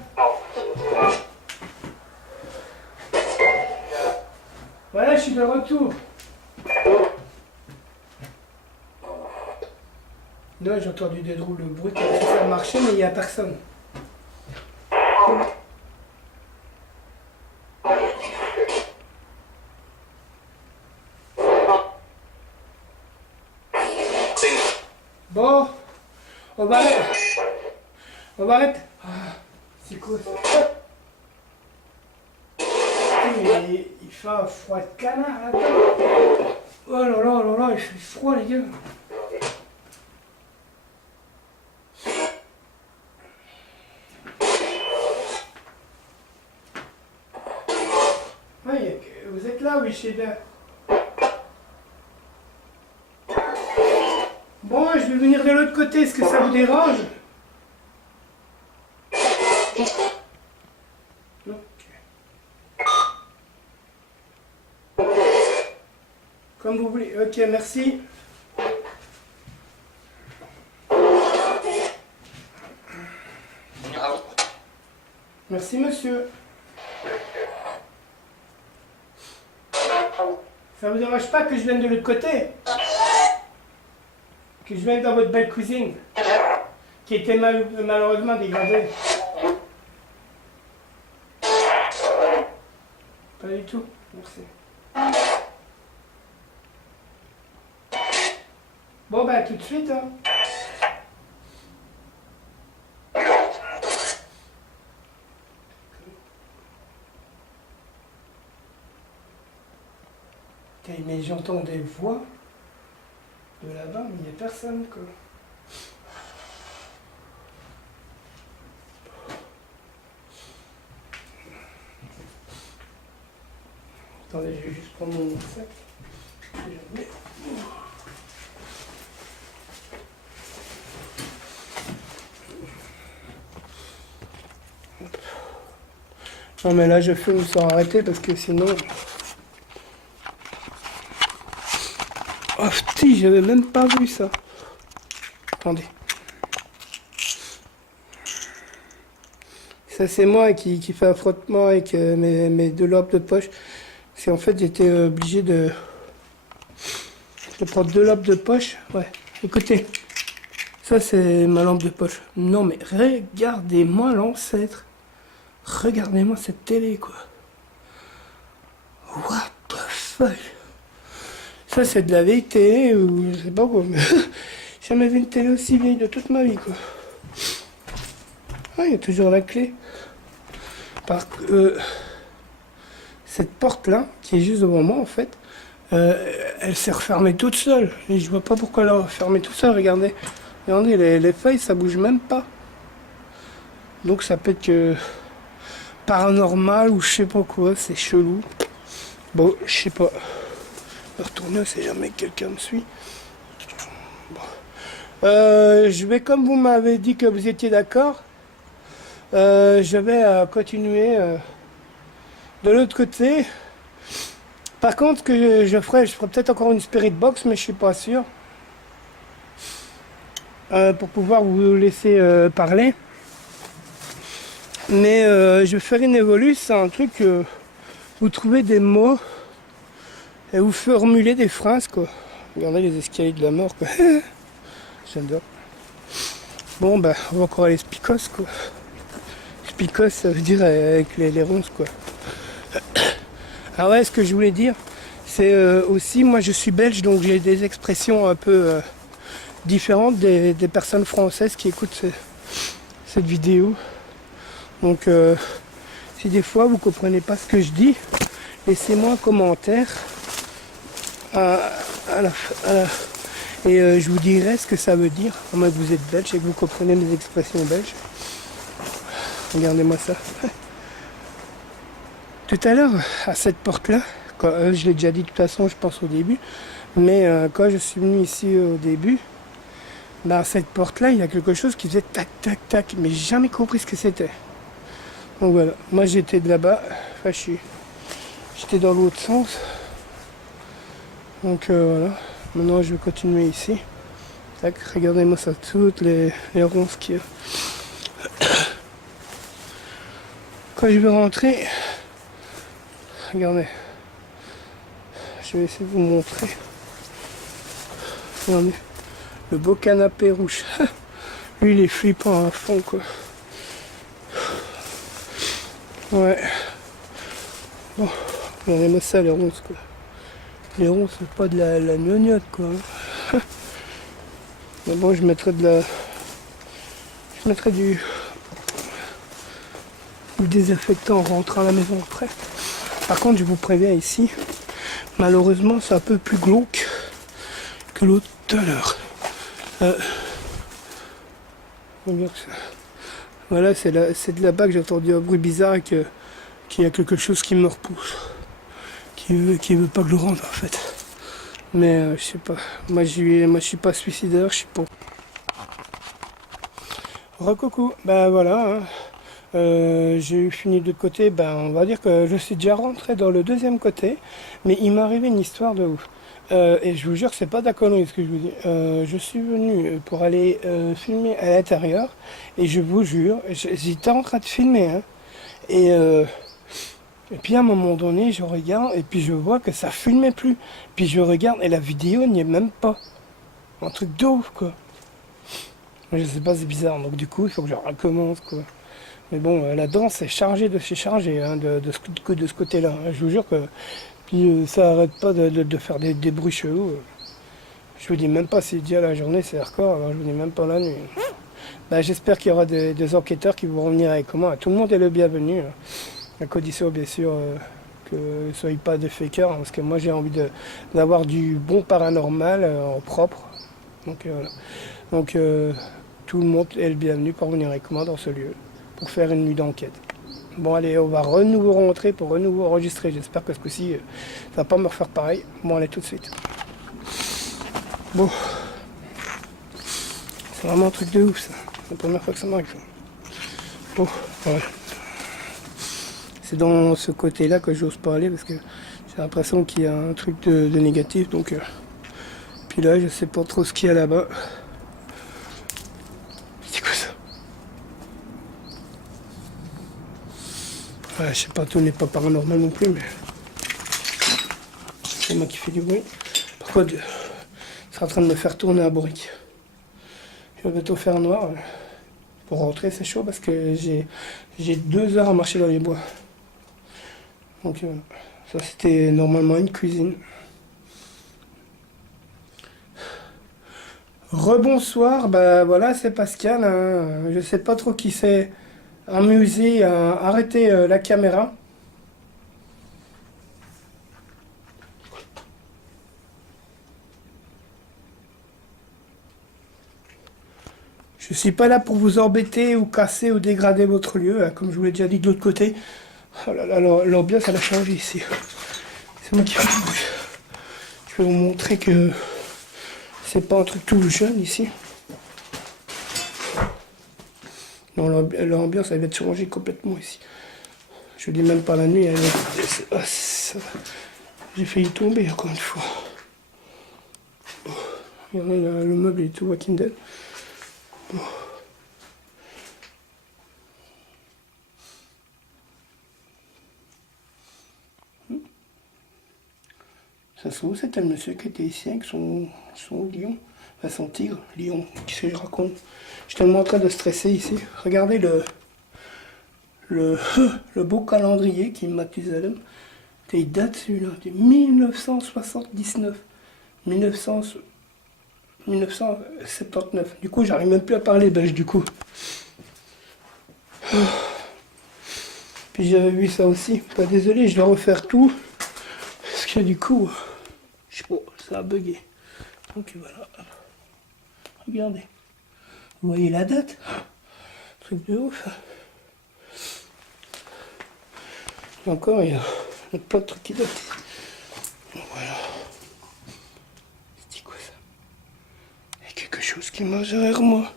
Voilà, je suis de retour. Non, j'ai entendu des drôles de bruit, comme si ça marchait, mais il n'y a personne. Bon, on va arrêter. On va arrêter. Ah, c'est quoi ça? Mais il fait un froid de canard là. Oh là là là là, il fait froid les gars. Ouais, vous êtes là, oui, je sais bien. Bon, je vais venir de l'autre côté, est-ce que ça vous dérange? Non. Comme vous voulez. Ok, merci. Merci, monsieur. Ça vous dérange pas que je vienne de l'autre côté? Que je vienne dans votre belle cuisine, qui était malheureusement dégradée? Pas du tout. Merci. Bon, ben, tout de suite, hein. Mais j'entends des voix de là-bas, mais il n'y a personne, quoi. Attendez, je vais juste prendre mon sac. Non mais là je filme sans arrêter parce que sinon... Oh putain, j'avais même pas vu ça. Attendez. Ça c'est moi qui fais un frottement avec mes deux lampes de poche. C'est en fait j'étais obligé de prendre deux lampes de poche. Ouais, écoutez. Ça c'est ma lampe de poche. Non mais regardez-moi l'ancêtre. Regardez-moi cette télé quoi. What the fuck. Ça c'est de la vieille télé ou je sais pas quoi. Mais j'ai jamais vu une télé aussi vieille de toute ma vie quoi. Ah, il y a toujours la clé. Cette porte là, qui est juste devant moi en fait, elle s'est refermée toute seule. Et je vois pas pourquoi elle a refermé tout seul, regardez. Regardez, les feuilles ça bouge même pas. Donc ça peut être que paranormal ou je sais pas quoi, c'est chelou. Bon, je sais pas. Je vais retourner, c'est jamais que quelqu'un me suit. Bon. Je vais, comme vous m'avez dit que vous étiez d'accord, je vais continuer de l'autre côté. Par contre, ce que je ferai peut-être encore une spirit box, mais je suis pas sûr. Pour pouvoir vous laisser parler. Mais je vais faire une évolue, c'est un truc vous trouvez des mots et vous formulez des phrases quoi. Regardez les escaliers de la mort quoi. J'adore. Bon bah on va encore aller spicos quoi. Spicos ça veut dire avec les ronces quoi. Ah ouais, ce que je voulais dire, c'est aussi moi je suis belge donc j'ai des expressions un peu différentes des personnes françaises qui écoutent cette vidéo. Donc si des fois vous comprenez pas ce que je dis, laissez-moi un commentaire et je vous dirai ce que ça veut dire, à moins que vous êtes belge et que vous comprenez mes expressions belges. Regardez-moi ça. Tout à l'heure, à cette porte-là, je l'ai déjà dit de toute façon, je pense au début, Mais quand je suis venu ici au début, bah, cette porte-là, il y a quelque chose qui faisait tac, tac, tac. Mais j'ai jamais compris ce que c'était. Donc voilà, moi j'étais de là-bas. Enfin, j'étais dans l'autre sens. Donc voilà, maintenant je vais continuer ici. Tac, regardez-moi ça, toutes les ronces qu'il y a. Quand je vais rentrer, regardez, je vais essayer de vous montrer. Regardez, le beau canapé rouge. Lui il est flippant à fond quoi. Ouais. Bon, regardez-moi ça les ronces quoi. Les ronces c'est pas de la gnognotte quoi. Mais bon je mettrais du désinfectant en rentrant à la maison après. Par contre je vous préviens ici, malheureusement c'est un peu plus glauque que l'autre tout à l'heure. Voilà, c'est de là-bas que j'ai entendu un bruit bizarre et qu'il y a quelque chose qui me repousse. Qui veut pas que je le rentre en fait. Mais je sais pas. Moi je suis pas suicidaire, je suis pas. Recoucou, ben voilà. Hein. J'ai fini de l'autre côté, ben on va dire que je suis déjà rentré dans le deuxième côté, mais il m'est arrivé une histoire de ouf. Et je vous jure, c'est pas de la connerie ce que je vous dis. Je suis venu pour aller filmer à l'intérieur, et je vous jure, j'étais en train de filmer, hein, et puis à un moment donné, je regarde, et puis je vois que ça filmait plus. Puis je regarde, et la vidéo n'y est même pas. Un truc de ouf, quoi. Je sais pas, c'est bizarre, donc du coup, il faut que je recommence, quoi. Mais bon, la danse est chargée de chez chargée, hein, de ce côté-là. Hein. Je vous jure que puis, ça arrête pas de faire des bruits chelous. Je vous dis même pas si déjà la journée c'est hardcore, alors je vous dis même pas la nuit. Bah, j'espère qu'il y aura des enquêteurs qui vont revenir avec moi. Tout le monde est le bienvenu. Hein. À condition bien sûr que ne soyez pas des fakers, hein, parce que moi j'ai envie d'avoir du bon paranormal en propre. Donc, voilà. Donc tout le monde est le bienvenu pour venir avec moi dans ce lieu, pour faire une nuit d'enquête. Bon allez, on va renouveau rentrer pour renouveau enregistrer. J'espère que ce coup-ci, ça va pas me refaire pareil. Bon allez, tout de suite. Bon. C'est vraiment un truc de ouf ça. C'est la première fois que ça m'arrive. Bon, ouais. C'est dans ce côté-là que j'ose pas aller parce que j'ai l'impression qu'il y a un truc de négatif. Donc, puis là, je sais pas trop ce qu'il y a là-bas. C'est quoi ça? Ouais, je sais pas, tout n'est pas paranormal non plus, mais c'est moi qui fais du bruit. Par contre, c'est en train de me faire tourner à brique. Je vais bientôt faire noir. Pour rentrer, c'est chaud parce que j'ai 2 heures à marcher dans les bois. Donc voilà. Ça, c'était normalement une cuisine. Rebonsoir, bah voilà, c'est Pascal. Hein. Je sais pas trop qui s'est amusé à arrêter la caméra. Je suis pas là pour vous embêter ou casser ou dégrader votre lieu, hein, comme je vous l'ai déjà dit de l'autre côté. Oh là là, l'ambiance elle a changé ici. C'est moi qui fais du bruit. Je vais vous montrer que c'est pas un truc tout jeune ici. Non, l'ambiance elle va changer complètement ici. Je vous dis même pas la nuit. J'ai failli tomber encore une fois. Regardez, le meuble est tout Walking Dead. Bon. Ça se trouve, c'était le monsieur qui était ici avec son lion, enfin son tigre, lion, qu'est-ce que je raconte? Je suis tellement en train de stresser ici. Regardez le beau calendrier qui est Mathusalem. Il date celui-là, de 1979. 1979. Du coup, j'arrive même plus à parler belge du coup. Puis j'avais vu ça aussi. Pas désolé, je dois refaire tout. Parce que du coup, je sais pas, ça a bugué. Donc voilà. Regardez. Vous voyez la date? Truc de ouf. Et encore, il y a plein de trucs qui datent. Voilà. chose qui marche derrière moi.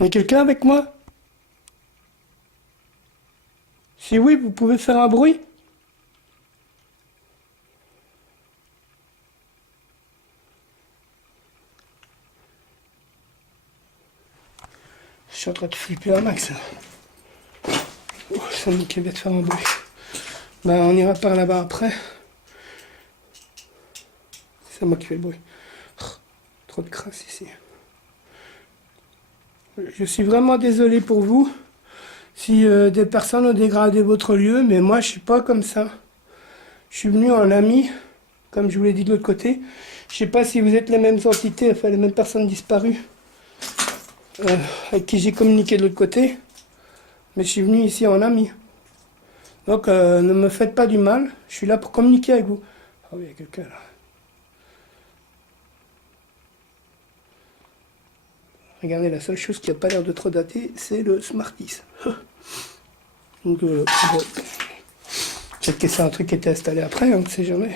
Il y a quelqu'un avec moi? Si oui, vous pouvez faire un bruit? Je suis en train de flipper un max. Oh, c'est moi qui vais te faire un bruit. Bah, on ira par là-bas après. C'est moi qui fais le bruit. Oh, trop de crasse ici. Je suis vraiment désolé pour vous si des personnes ont dégradé votre lieu, mais moi je suis pas comme ça. Je suis venu en ami, comme je vous l'ai dit de l'autre côté. Je sais pas si vous êtes les mêmes entités, enfin les mêmes personnes disparues avec qui j'ai communiqué de l'autre côté, mais je suis venu ici en ami. Donc ne me faites pas du mal, je suis là pour communiquer avec vous. Ah oui, il y a quelqu'un là. Regardez, la seule chose qui n'a pas l'air de trop dater, c'est le Smarties. Donc voilà. Peut-être que c'est un truc qui était installé après, on ne sait jamais.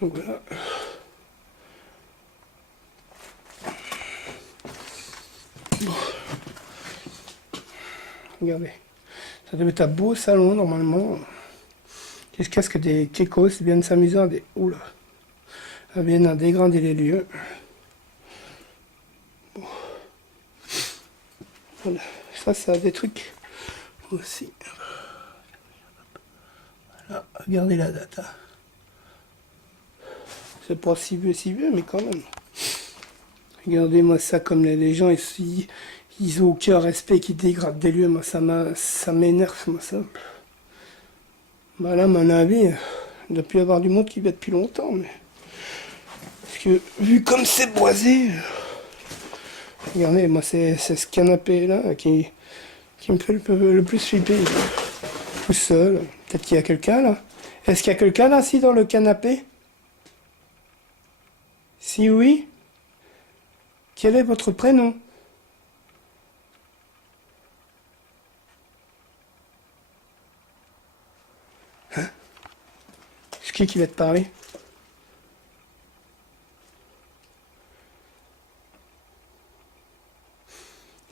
Donc voilà. Bon. Regardez. Ça devait être un beau salon normalement. Jusqu'à ce que des kekos viennent s'amuser à des. Oula. Viennent à dégrader les lieux. Bon. Voilà. Ça a des trucs aussi. Voilà. Regardez la date. Hein. C'est pas si vieux, mais quand même. Regardez-moi ça, comme les gens ici, ils ont aucun respect, qui dégradent des lieux. Moi, ça m'énerve, moi, ça. Bah là, à mon avis, il doit plus y avoir du monde qui va depuis longtemps, mais... Parce que, vu comme c'est boisé... Regardez, moi, c'est ce canapé-là qui me fait le plus flipper. Tout seul. Peut-être qu'il y a quelqu'un, là. Est-ce qu'il y a quelqu'un, là, assis dans le canapé? Si oui, quel est votre prénom? Hein? C'est qui va te parler?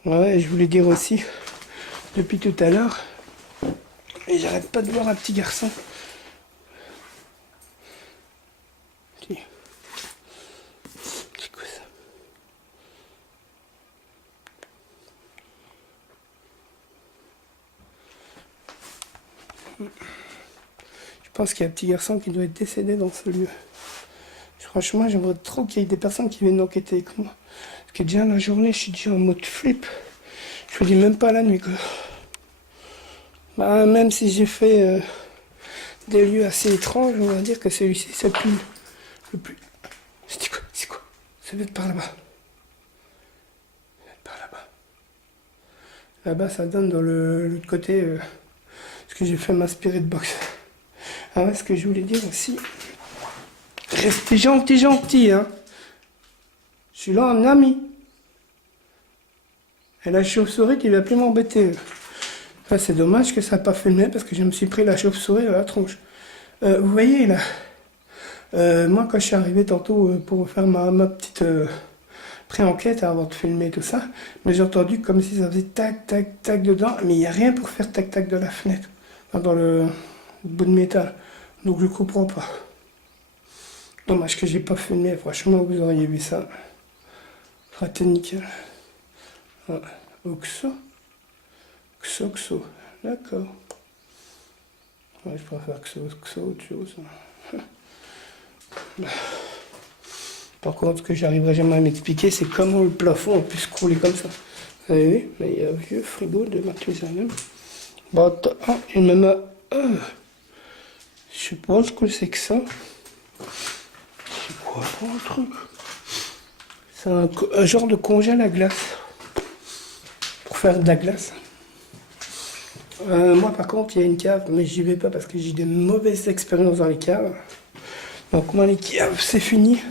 Ouais, je voulais dire aussi, depuis tout à l'heure, et j'arrête pas de voir un petit garçon. C'est quoi ça? Je pense qu'il y a un petit garçon qui doit être décédé dans ce lieu. Franchement, j'aimerais trop qu'il y ait des personnes qui viennent enquêter avec moi. Parce que déjà la journée, je suis déjà en mode flip. Je vous dis même pas la nuit, quoi. Bah, même si j'ai fait des lieux assez étranges, on va dire que celui-ci, c'est le plus... C'est quoi? C'est quoi? Ça va être par là-bas. Ça va être par là-bas. Là-bas, ça donne dans l'autre côté, ce que j'ai fait m'inspirer de boxe. Ah ouais, ce que je voulais dire aussi... Restez gentil, hein. Je suis là en ami. Et la chauve-souris qui va plus m'embêter. Enfin, c'est dommage que ça n'a pas filmé parce que je me suis pris la chauve-souris à la tronche. Vous voyez là, moi quand je suis arrivé tantôt pour faire ma petite pré-enquête avant de filmer tout ça, mais j'ai entendu comme si ça faisait tac tac tac dedans, mais il n'y a rien pour faire tac tac de la fenêtre, dans le bout de métal. Donc je comprends pas. Dommage que j'ai pas filmé, franchement vous auriez vu ça. Ça aurait été nickel. Ah, Oxo. Xo. D'accord. Ouais, je préfère Xo, autre chose. Par contre, ce que j'arriverai jamais à m'expliquer, c'est comment le plafond a pu se crouler comme ça. Vous avez vu? Mais il y a un vieux frigo de Mathusalem. Bon, il me met... je pense que c'est que ça. C'est quoi pour un truc? C'est un genre de congèle à glace. Pour faire de la glace. Moi par contre il y a une cave, mais j'y vais pas parce que j'ai des mauvaises expériences dans les caves. Donc moi les caves c'est fini.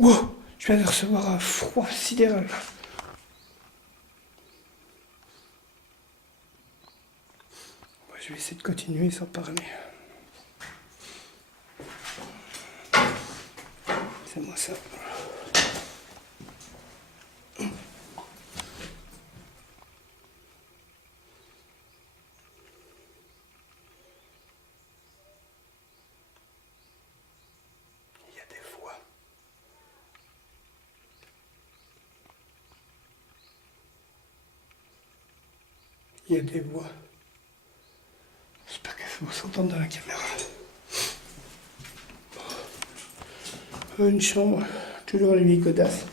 Wow, je viens de recevoir un froid sidéral. Je vais essayer de continuer sans parler. C'est moi ça. Il y a des voix. J'espère qu'elles vont s'entendre dans la caméra. Une chambre, toujours les vieilles godasses.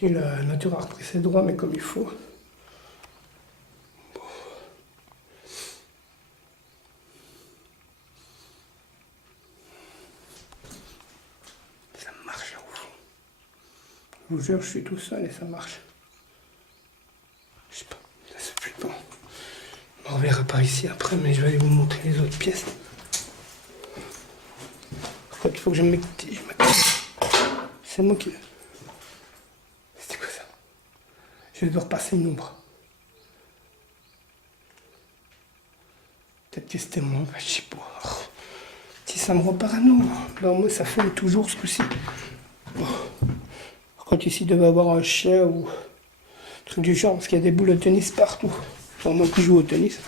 Et la nature a repris ses droits, mais comme il faut. Ça marche au fond. Je vous jure, je suis tout seul et ça marche. Je sais pas, c'est flippant. On reverra par ici après, mais je vais aller vous montrer les autres pièces. En fait, il faut que je m'active. C'est moi qui... C'était quoi ça? Je vais devoir passer une ombre. Peut-être que c'était moi, je sais pas. Oh. Si ça me rend parano, ben moi ça fait toujours ce coup-ci. Oh. Par contre ici il devait avoir un chien ou un truc du genre, parce qu'il y a des boules de tennis partout. Enfin, moi qui joue au tennis.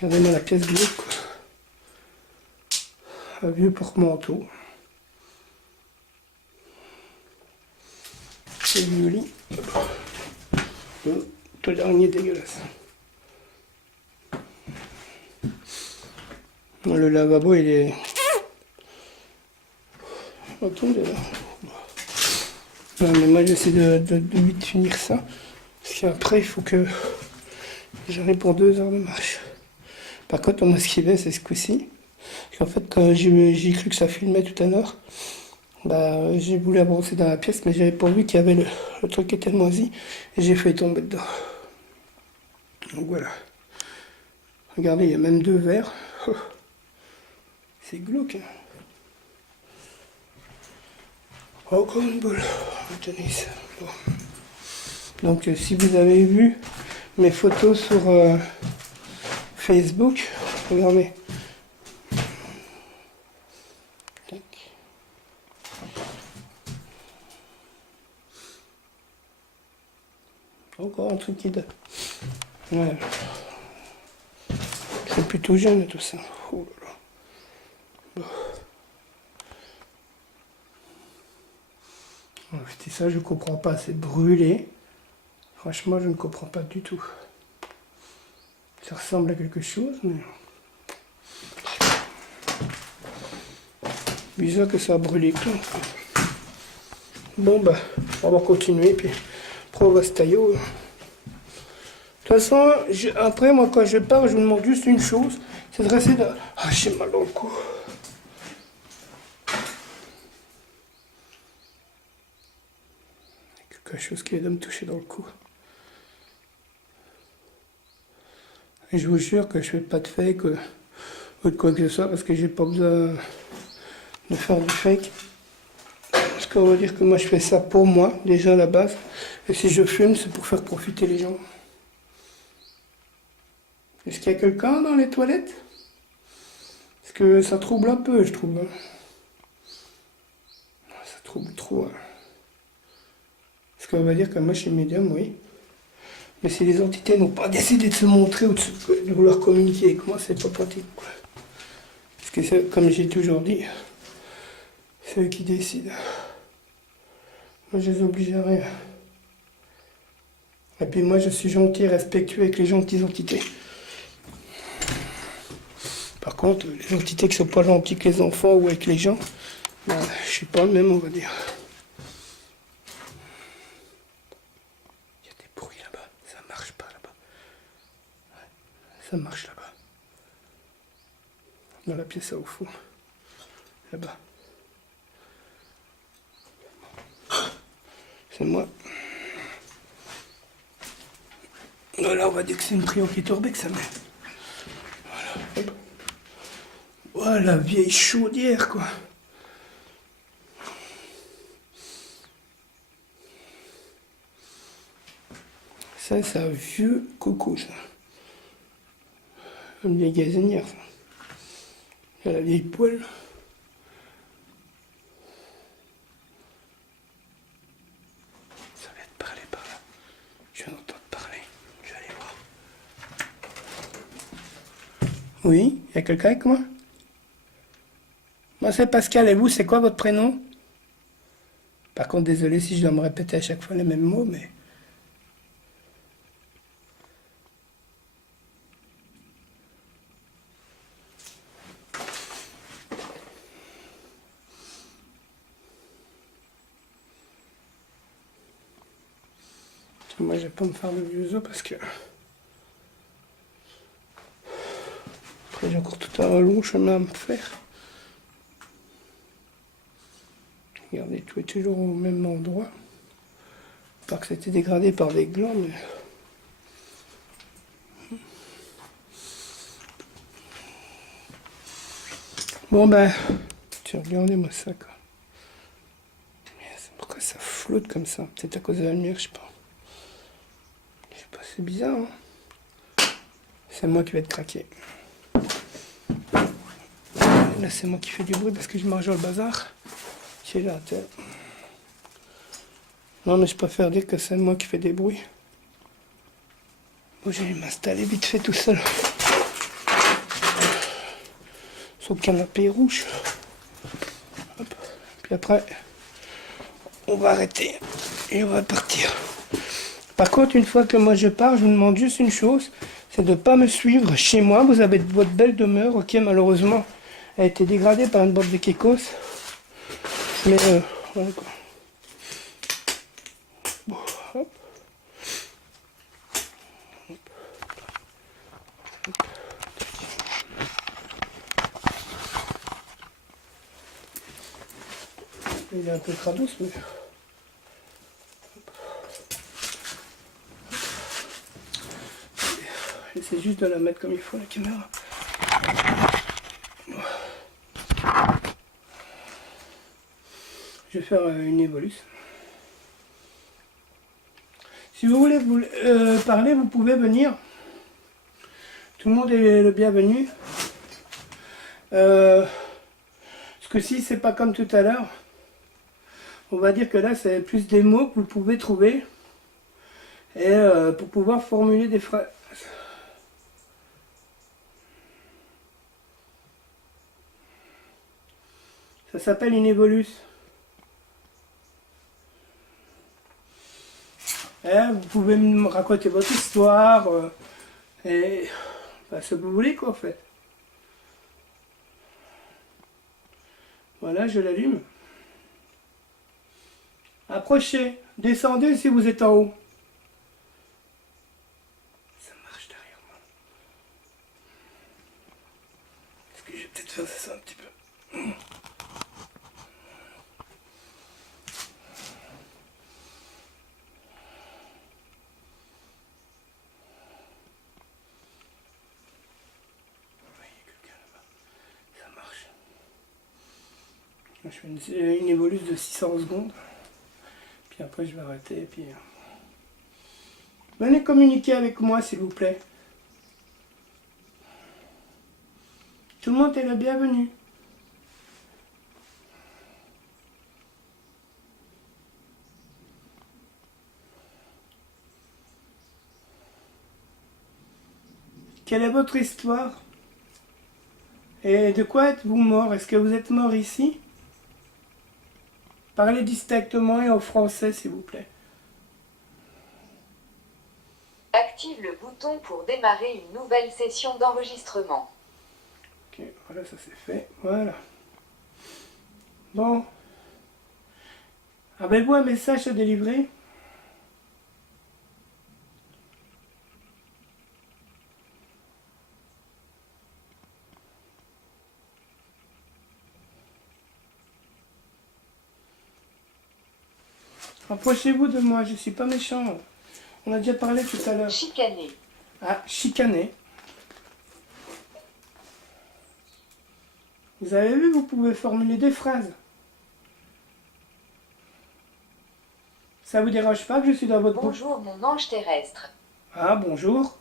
Regardez-moi la pièce bleue, quoi. Un vieux porte-manteau. C'est le lit. Tout dernier dégueulasse. Le lavabo il est... Attendez là. Non mais moi j'essaie de vite finir ça. Parce qu'après il faut que j'arrive pour 2 heures de marche. Par contre moi ce qui va c'est ce coup-ci. En fait quand j'ai cru que ça filmait tout à l'heure, bah j'ai voulu avancer dans la pièce mais j'avais pas vu qu'il y avait le truc qui était moisi et j'ai failli tomber dedans. Donc voilà. Regardez, il y a même 2 verres. Oh. C'est glauque. Hein. Encore une boule de tennis. Bon. Donc si vous avez vu mes photos sur Facebook, regardez. Tac. Encore un truc qui date. Ouais. C'est plutôt jeune tout ça. Oh là là. Bon. C'est ça, je comprends pas. C'est brûlé. Franchement, je ne comprends pas du tout. Ça ressemble à quelque chose, mais... Bizarre que ça a brûlé tout. Bon, bah, on va continuer, puis après on va se tailler. De toute façon, après, moi, quand je pars, je vous demande juste une chose, c'est de rester dans... Ah, j'ai mal dans le cou. Quelque chose qui vient de me toucher dans le cou. Et je vous jure que je fais pas de fake ou de quoi que ce soit, parce que j'ai pas besoin de faire du fake. Parce qu'on va dire que moi, je fais ça pour moi, déjà à la base. Et si je filme, c'est pour faire profiter les gens. Est-ce qu'il y a quelqu'un dans les toilettes? Parce que ça trouble un peu, je trouve. Ça trouble trop. Hein. Parce qu'on va dire que moi, je suis médium, oui. Mais si les entités n'ont pas décidé de se montrer ou de vouloir communiquer avec moi, c'est pas pratique. Quoi. Parce que, comme j'ai toujours dit, c'est eux qui décident. Moi, je les oblige à rien. Et puis moi, je suis gentil et respectueux avec les gentilles entités. Par contre, les entités qui ne sont pas gentilles avec les enfants ou avec les gens, ben, je ne suis pas le même, on va dire. Il y a des bruits là-bas, ça marche pas là-bas. Ouais, ça marche là-bas. Dans la pièce au fond. Là-bas. C'est moi. Voilà, on va dire que c'est une prion qui tombait que ça met. Voilà, hop. Voilà, la vieille chaudière, quoi. Ça, c'est un vieux coco, ça. Une vieille gazinière, ça. Il y a la vieille poêle. Ça va être parlé par là. Je viens d'entendre parler. Je vais aller voir. Oui, il y a quelqu'un avec moi? Moi, c'est Pascal. Et vous, c'est quoi votre prénom? Par contre, désolé si je dois me répéter à chaque fois les mêmes mots, mais Moi, je vais pas me faire de vieux os parce que... Après, j'ai encore tout un long chemin à me faire. Regardez, tout est toujours au même endroit. Pas que c'était dégradé par des glands, mais... Bon ben, tiens, regardez-moi ça, quoi. Pourquoi ça flotte comme ça? Peut-être à cause de la lumière, je sais pas. Je sais pas, c'est bizarre, hein. C'est moi qui vais être craqué. Là, c'est moi qui fais du bruit parce que je marche dans le bazar. J'ai là à terre. Non, mais je préfère dire que c'est moi qui fais des bruits. Bon, je vais m'installer vite fait tout seul. Sur le canapé rouge. Hop. Puis après, on va arrêter et on va partir. Par contre, une fois que moi je pars, je vous demande juste une chose, c'est de ne pas me suivre chez moi. Vous avez votre belle demeure, ok, malheureusement, elle a été dégradée par une bande de kékos. Mais voilà quoi. Bon, hop. Il est un peu crados, mais... J'essaie juste de la mettre comme il faut, la caméra. Je vais faire une évolution. Si vous voulez parler, vous pouvez venir. Tout le monde est le bienvenu. Ce que-ci, c'est pas comme tout à l'heure. On va dire que là, c'est plus des mots que vous pouvez trouver. Et pour pouvoir formuler des phrases. Ça s'appelle une évolution. Vous pouvez me raconter votre histoire. Et bah, ce que vous voulez, quoi, en fait. Voilà, je l'allume. Approchez. Descendez si vous êtes en haut. Ça marche derrière moi. Est-ce que je vais peut-être faire ça un petit peu? Je fais une évolution de 600 secondes. Puis après, je vais arrêter. Et puis... Venez communiquer avec moi, s'il vous plaît. Tout le monde est le bienvenu. Quelle est votre histoire? Et de quoi êtes-vous mort? Est-ce que vous êtes mort ici? Parlez distinctement et en français, s'il vous plaît. Active le bouton pour démarrer une nouvelle session d'enregistrement. Ok, voilà, ça c'est fait. Voilà. Bon. Avez-vous un message à délivrer? Approchez-vous de moi, je suis pas méchant. On a déjà parlé tout à l'heure. Chicaner. Ah, chicaner. Vous avez vu, vous pouvez formuler des phrases. Ça vous dérange pas que je suis dans votre bouche? Bonjour mon ange terrestre. Ah, bonjour.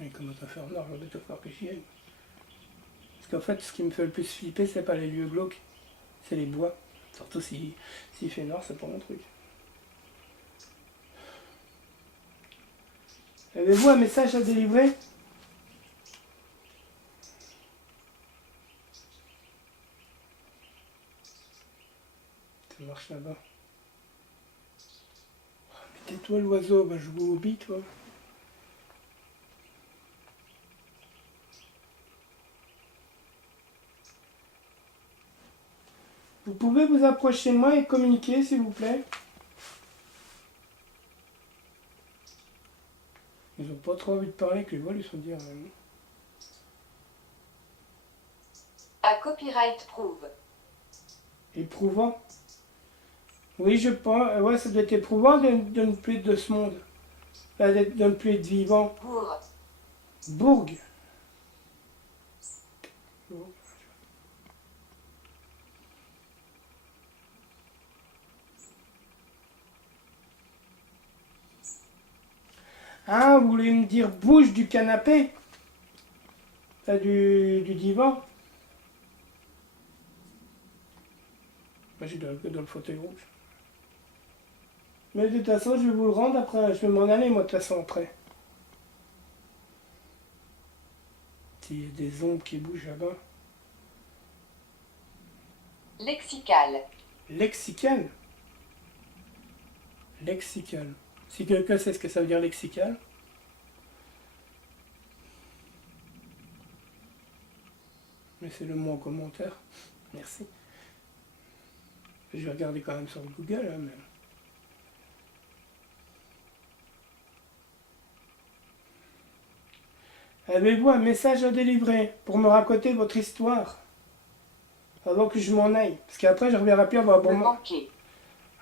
Et comment ça faire? Non, je vais te faire que j'y aille. Parce qu'en fait, ce qui me fait le plus flipper, c'est pas les lieux glauques, c'est les bois. Surtout s'il fait noir, c'est pas mon truc. Avez-vous un message à délivrer? Ça marche là-bas. Oh, mais tais-toi l'oiseau, va jouer au bit, toi. Vous pouvez vous approcher de moi et communiquer, s'il vous plaît. Ils ont pas trop envie de parler, que les voix lui sont dire. A copyright prove. Éprouvant. Oui, je pense. Ouais, ça doit être éprouvant de ne plus être de ce monde. Là, de ne plus être vivant. Bourg. Bourg. Ah, vous voulez me dire bouge du canapé? Pas du divan? Moi, j'ai dans le fauteuil rouge. Mais de toute façon, je vais vous le rendre après. Je vais m'en aller, moi, de toute façon, après. Il y a des ombres qui bougent là-bas. Lexical. Lexical. Lexical. Si quelqu'un sait ce que ça veut dire lexical. Laissez-le moi en commentaire. Merci. Je vais regarder quand même sur Google. Hein, mais... Avez-vous un message à délivrer pour me raconter votre histoire avant que je m'en aille? Parce qu'après, je reviendrai plus avoir Me bon moment. manquer.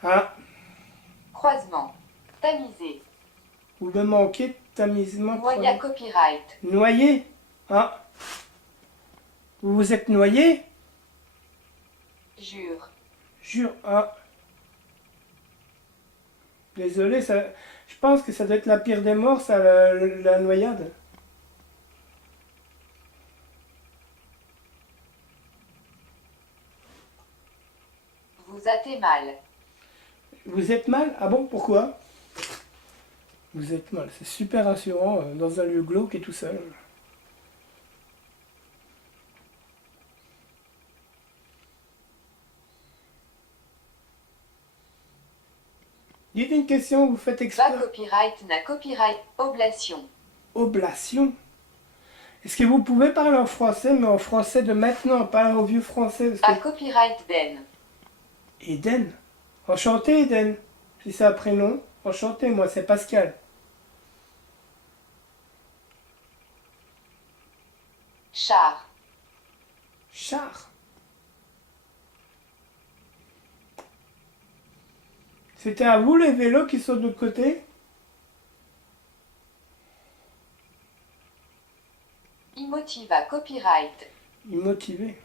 Ah, Croisement. Tamisé. vous me manquez tamisement. Noyé à copyright. Noyé? Ah. Vous vous êtes noyé? Jure. Jure. Ah. Désolé, ça, je pense que ça doit être la pire des morts, ça, la noyade. Vous hâtez mal. Vous êtes mal? Ah bon, pourquoi? Vous êtes mal, c'est super rassurant dans un lieu glauque et tout seul. Dites une question, vous faites Va exprès. copyright na copyright. Oblation. Oblation. Est-ce que vous pouvez parler en français, mais en français de maintenant, pas au vieux français? A Parce que... copyright den. Eden. Enchanté, Eden. Si c'est un prénom, enchanté, moi, c'est Pascal. Char. Char. C'était à vous les vélos qui sont de l'autre côté? Emotiva copyright. Immotivé.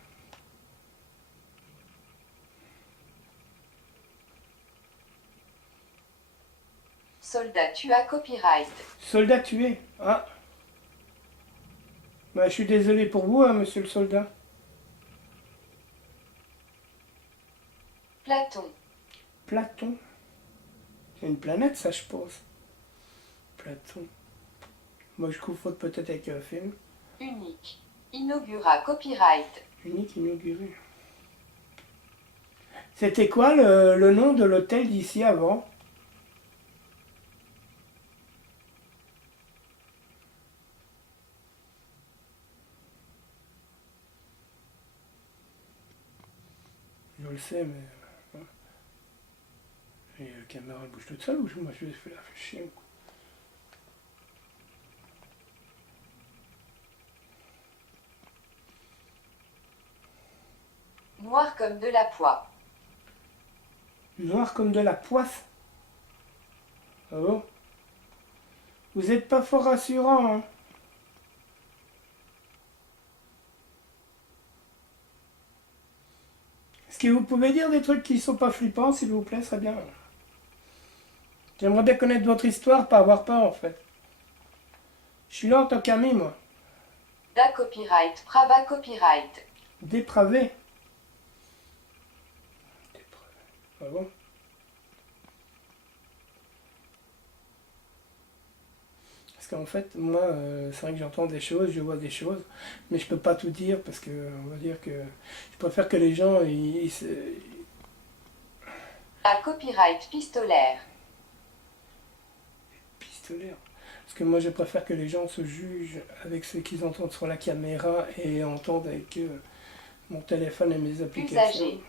Soldat tua copyright. Soldat tué. Ah. Bah, je suis désolé pour vous, hein, monsieur le soldat. Platon. Platon. C'est une planète, ça, je pense. Platon. Moi, je confonds peut-être avec un film. Unique. Inaugura copyright. Unique inauguré. C'était quoi le nom de l'hôtel d'ici avant? Je le sais, mais... Et la caméra elle bouge toute seule ou moi je vais faire la chier? Noir comme de la poix. Noir comme de la poisse. Ah bon? Vous n'êtes pas fort rassurant, hein? Est-ce que vous pouvez dire des trucs qui sont pas flippants, s'il vous plaît, ça serait bien. J'aimerais bien connaître votre histoire, pas avoir peur, en fait. Je suis là en tant qu'ami, moi. Da copyright. Prava copyright. Dépravé. Ah bon? Parce qu'en fait, moi, c'est vrai que j'entends des choses, je vois des choses, mais je peux pas tout dire parce que, on va dire que je préfère que les gens, A copyright pistolaire. pistolaire. Parce que moi, je préfère que les gens se jugent avec ce qu'ils entendent sur la caméra et entendent avec mon téléphone et mes applications. Usager.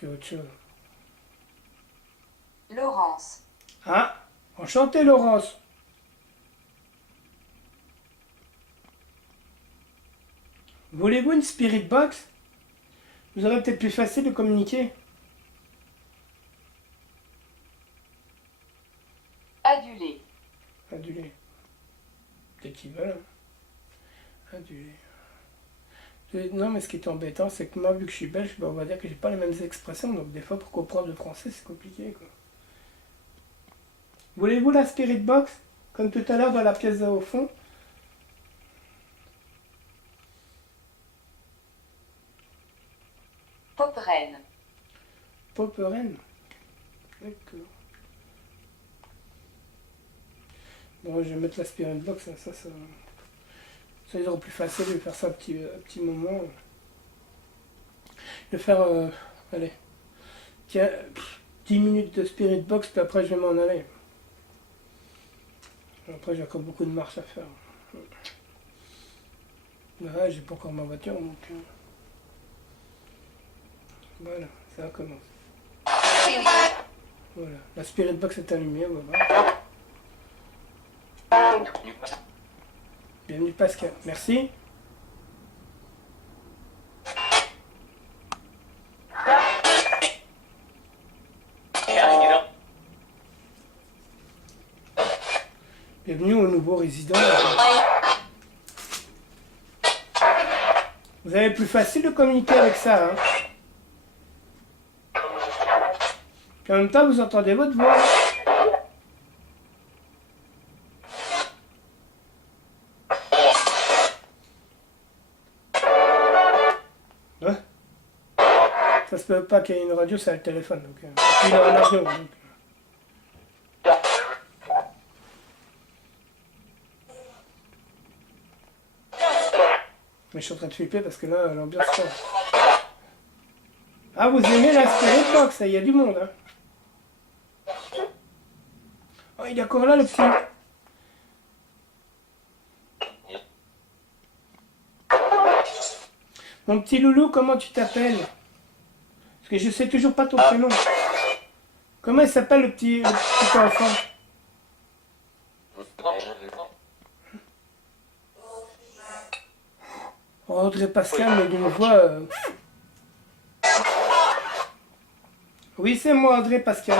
que autre chose. Laurence. Ah, enchanté Laurence. Voulez-vous une spirit box? Vous aurez peut-être plus facile de communiquer. Adulé. Adulé. Peut-être qu'ils veulent. Hein. Adulé. Non, mais ce qui est embêtant, c'est que moi, vu que je suis belge, on va dire que j'ai pas les mêmes expressions. Donc des fois, pour comprendre le français, c'est compliqué, quoi. Voulez-vous la spirit box? Comme tout à l'heure dans la pièce au fond. Poperaine. Poperaine. D'accord. Bon, je vais mettre la spirit box, hein, ça ils auront plus facile de faire ça un petit moment. Je vais faire, allez, 10 minutes de spirit box, puis après je vais m'en aller. Après j'ai encore beaucoup de marches à faire. Ouais, j'ai pas encore ma voiture, donc voilà, ça commence. Voilà, la spirit box est allumée, on va voir. Bienvenue Pascal, merci. Bienvenue aux nouveaux résidents. Vous avez plus facile de communiquer avec ça. Hein. Puis en même temps, vous entendez votre voix. Ouais. Ça se peut pas qu'il y ait une radio, c'est le téléphone. Donc, il a un avion. Donc. Mais je suis en train de flipper parce que là, l'ambiance change. Ah, vous aimez la spirit box, il y a du monde. Hein. Oh, il est encore là, le petit. Mon petit loulou, comment tu t'appelles? Parce que je sais toujours pas ton prénom. Comment il s'appelle le petit enfant? Oh, André Pascal, mais d'une voix... Oui, c'est moi, André Pascal.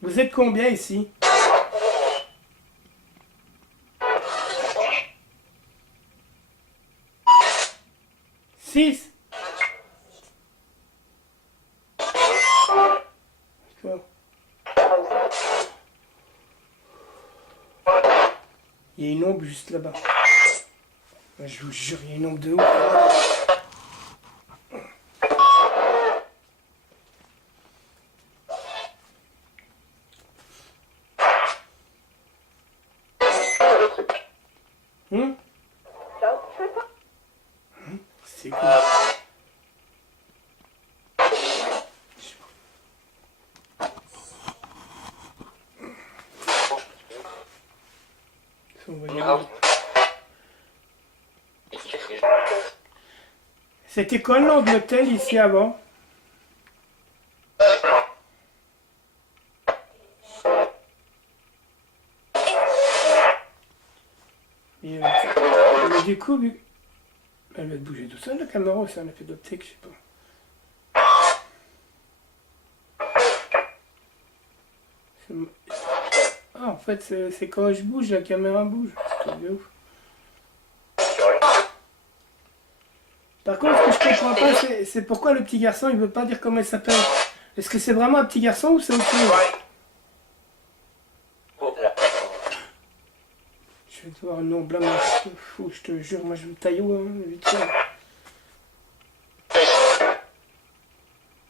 Vous êtes combien ici? Six. D'accord. Il y a une ombre juste là-bas. Je vous jure, il y a une ombre de ouf. C'est cool. C'était quoi le nom de l'hôtel ici avant? Et, mais du coup, elle va bouger tout seul la caméra ou c'est un effet d'optique, je sais pas. Ah, en fait, c'est quand je bouge, la caméra bouge. C'est tout de ouf. Par contre, ce que je comprends pas, c'est pourquoi le petit garçon, il veut pas dire comment il s'appelle. Est-ce que c'est vraiment un petit garçon ou c'est autre chose? Je vais te voir un nom blanc, fou, je te jure, moi je me taille où, hein, vite fait.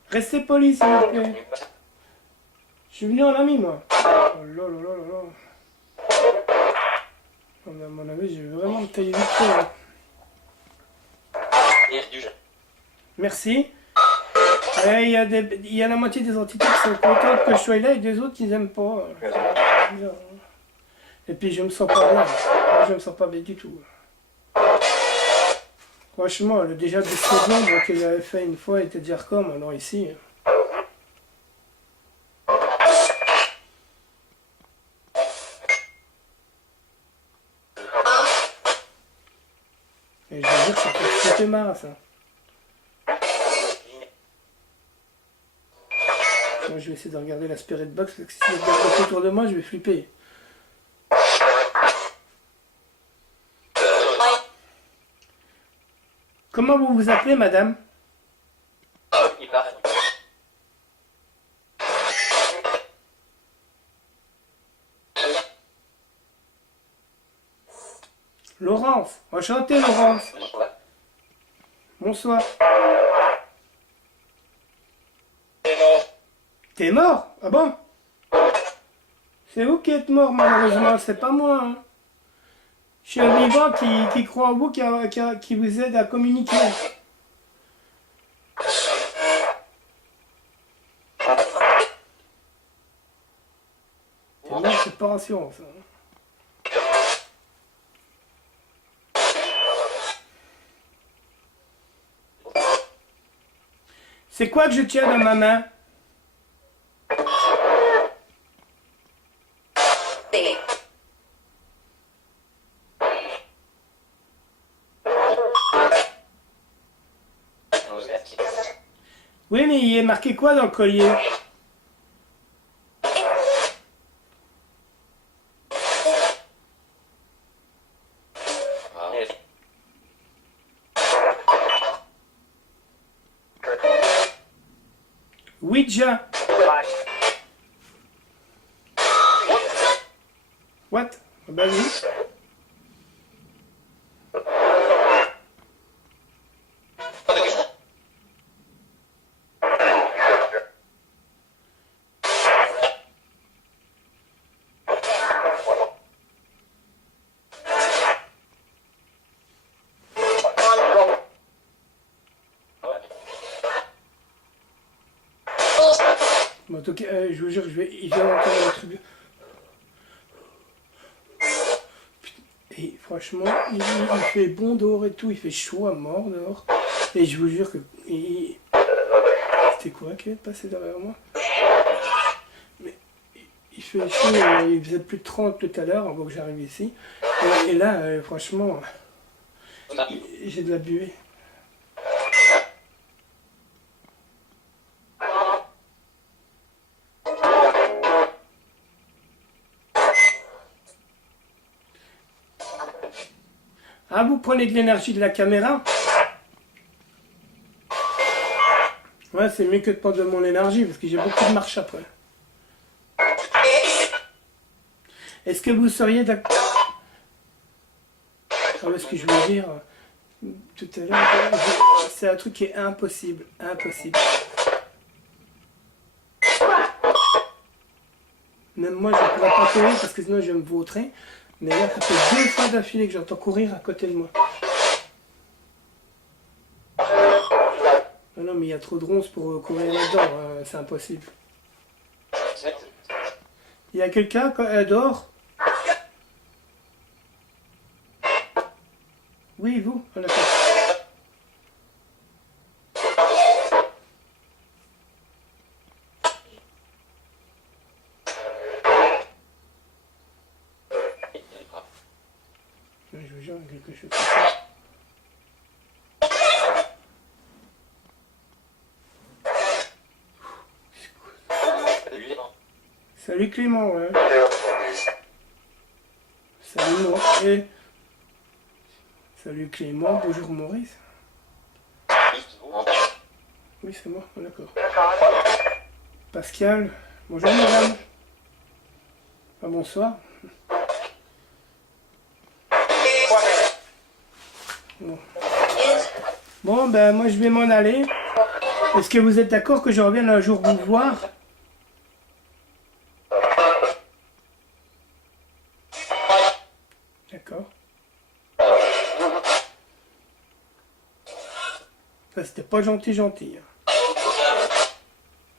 Restez poli, s'il vous plaît. Je suis venu en ami, moi. Oh là là là là là. Non, mais à mon avis, je vais vraiment me tailler vite fait. Là. Merci. Il y a la moitié des entités qui sont contentes que je sois là et des autres qui n'aiment pas. bizarre, hein. Et puis je me sens pas bien. Moi, je me sens pas bien du tout. Franchement, déjà le disque d'ombre que j'avais fait une fois était déjà record, maintenant ici. Et je veux dire que ça fait marre ça. Moi je vais essayer de regarder la Spirit Box parce que si je regarde autour de moi je vais flipper. Comment vous vous appelez madame? Laurence, enchantée Laurence. Bonsoir. T'es mort? Ah bon? C'est vous qui êtes mort malheureusement, c'est pas moi. Hein. Je suis un vivant qui croit en vous, qui vous aide à communiquer. T'es mort, c'est pas rassurant ça. Hein. C'est quoi que je tiens dans ma main? Oui, mais il est marqué quoi dans le collier? Ouija. What? Ah bah oui. Bon, en tout cas, je vous jure, il vient d'entendre un truc. Et franchement, il fait bon dehors et tout, il fait chaud à mort dehors. Et je vous jure que... C'était quoi qui est passé derrière moi? Mais il fait chaud, il faisait plus de 30 tout à l'heure avant que j'arrive ici. Et là, franchement, j'ai de la buée. Ah, vous prenez de l'énergie de la caméra? Ouais, c'est mieux que de prendre de mon énergie, parce que j'ai beaucoup de marche après. Est-ce que vous seriez d'accord? Ah, ce que je voulais dire tout à l'heure, c'est un truc qui est impossible. Impossible. Même moi, je ne pourrais pas courir, parce que sinon je vais me vautrer. Mais là, ça fait 2 fois d'affilée que j'entends courir à côté de moi. Ah non, mais il y a trop de ronces pour courir là-dedans, hein, c'est impossible. Il y a quelqu'un dehors? Oui, vous? On a fait. Je vous jure, quelque chose. Salut Clément, ouais. Salut Maurice. Et... Salut Clément, bonjour Maurice. Oui, c'est moi, d'accord. Pascal, bonjour madame. Ah, bonsoir. Bon. Bon, ben moi je vais m'en aller. Est-ce que vous êtes d'accord que je revienne un jour vous voir? D'accord. Ça c'était pas gentil.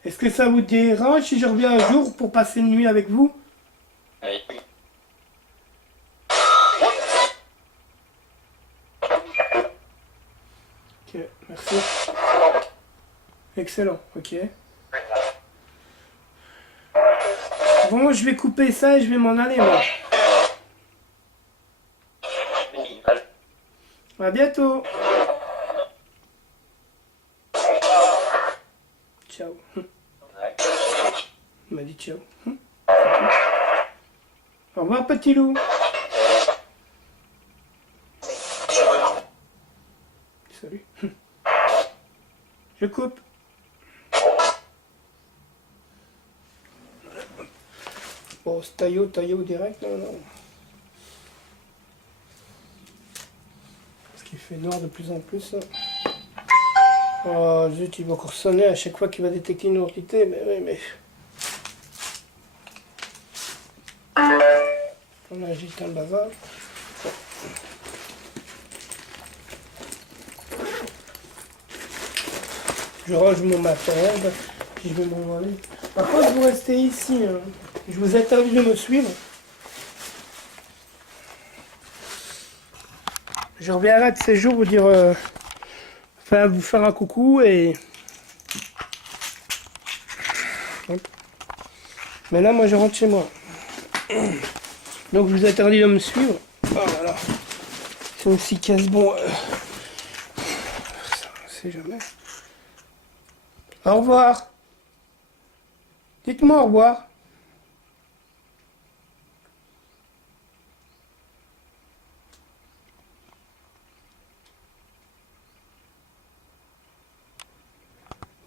Est-ce que ça vous dérange si je reviens un jour pour passer une nuit avec vous? Oui. Ok, merci. Excellent, ok. Bon, je vais couper ça et je vais m'en aller, moi. À bientôt. Ciao. Il m'a dit ciao. Au revoir, petit loup. Salut. Je coupe. Bon, c'est taillot direct, non, non. Parce qu'il fait noir de plus en plus. Oh zut, il va encore sonner à chaque fois qu'il va détecter une identité, mais oui, mais... On agite un bazar. Je range mon matériel, puis je vais m'en aller. Par contre, vous restez ici. Hein. Je vous interdis de me suivre. Je reviendrai de ces jours vous dire... enfin, vous faire un coucou et... Hop. Mais là, moi, je rentre chez moi. Donc, je vous interdis de me suivre. Oh là là. C'est aussi casse-bon. Ça, on sait jamais. Au revoir. Dites-moi au revoir.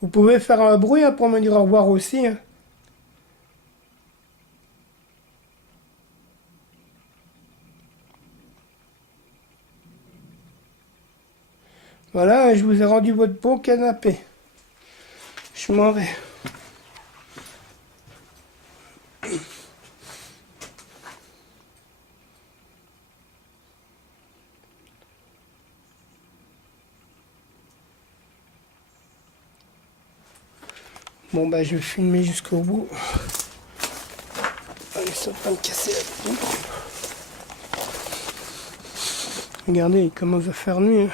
Vous pouvez faire un bruit hein, pour me dire au revoir aussi. Hein. Voilà, je vous ai rendu votre beau canapé. Je m'en vais. Bon bah je vais filmer jusqu'au bout. Allez, ça va pas me casser la tête. Regardez, il commence à faire nuit. Hein.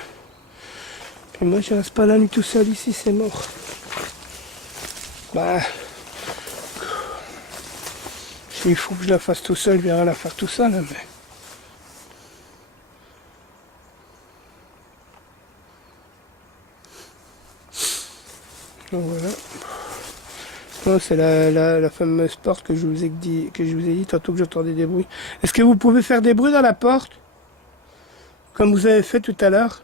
Puis moi je reste pas la nuit tout seul ici, c'est mort. Bah... Il faut que je la fasse tout seul, je vais rien la faire tout seul. Hein, mais... Donc voilà. Non, c'est la fameuse porte que je vous ai dit tantôt que j'entendais des bruits. Est-ce que vous pouvez faire des bruits dans la porte? Comme vous avez fait tout à l'heure?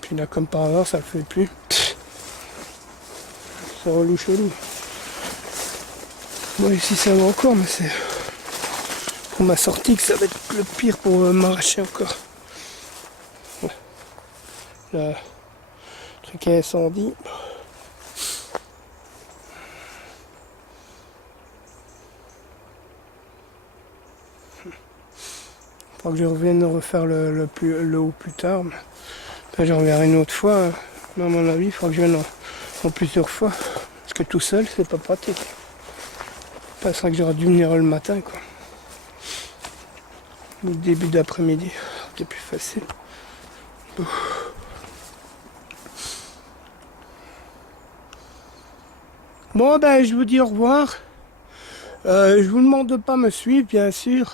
Puis là, comme par hasard, ça le fait plus. C'est relou chelou. Moi ici ça va encore, mais c'est pour ma sortie que ça va être le pire pour m'arracher encore. Ouais. Le truc à incendie. Faudra que je revienne refaire le haut plus tard. Mais... Enfin, je reviendrai une autre fois. Mais à mon avis, il faudra que je vienne en plusieurs fois. Parce que tout seul, c'est pas pratique. C'est vrai que j'aurais dû venir le matin, quoi. Ou le début d'après-midi. C'était plus facile. Bon, ben, je vous dis au revoir. Je vous demande de pas me suivre, bien sûr.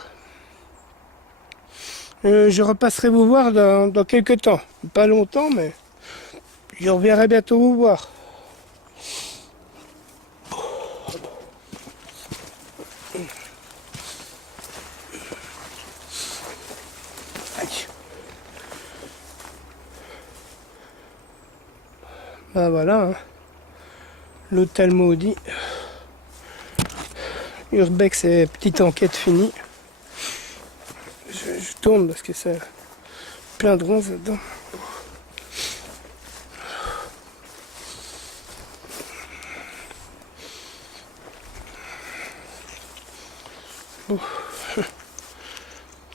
Je repasserai vous voir dans quelques temps. Pas longtemps, mais je reviendrai bientôt vous voir. Ben voilà, hein. L'hôtel maudit. Urbex et petite enquête finie. Je tourne parce que c'est plein de ronces là-dedans. Oh.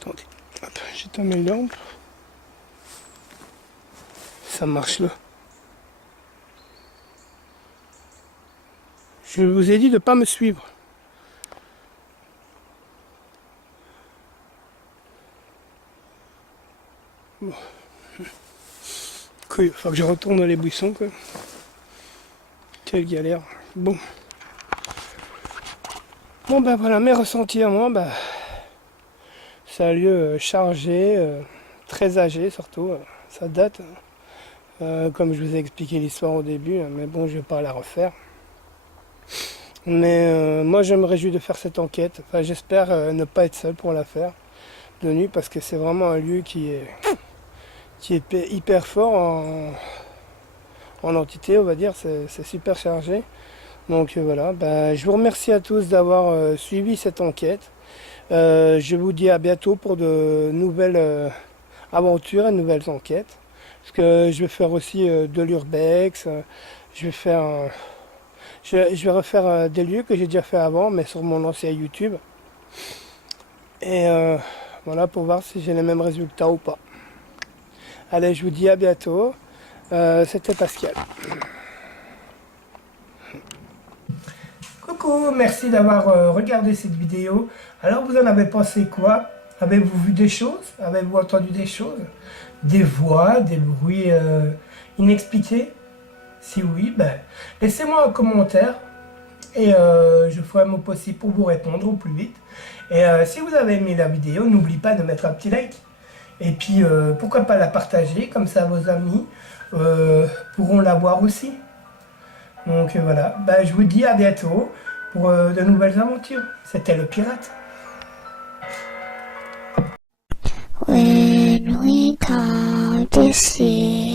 Attendez, hop, j'éteins mes lampes. ça marche là. Je vous ai dit de ne pas me suivre. Bon. Il faut que je retourne dans les buissons, quoi. Quelle galère. Bon. Bon ben voilà, mes ressentis à moi, ben, c'est un lieu chargé, très âgé surtout, ça date. Comme je vous ai expliqué l'histoire au début, mais bon, je vais pas la refaire. Mais moi, je me réjouis de faire cette enquête. Enfin, j'espère ne pas être seul pour la faire de nuit, parce que c'est vraiment un lieu qui est hyper fort en entité, on va dire. C'est super chargé. Donc voilà, ben, je vous remercie à tous d'avoir suivi cette enquête. Je vous dis à bientôt pour de nouvelles aventures et de nouvelles enquêtes. Parce que je vais faire aussi de l'urbex, je vais faire, je vais refaire des lieux que j'ai déjà fait avant, mais sur mon ancien YouTube. Et voilà, pour voir si j'ai les mêmes résultats ou pas. Allez, je vous dis à bientôt. C'était Pascal. Coucou, merci d'avoir regardé cette vidéo. Alors, vous en avez pensé quoi? Avez-vous vu des choses? Avez-vous entendu des choses? Des voix, des bruits inexpliqués? Si oui, ben, laissez-moi un commentaire et je ferai mon possible pour vous répondre au plus vite. Et si vous avez aimé la vidéo, n'oubliez pas de mettre un petit like. Et puis, pourquoi pas la partager, comme ça vos amis pourront la voir aussi. Donc voilà, ben, je vous dis à bientôt pour de nouvelles aventures. C'était le pirate. When we come to see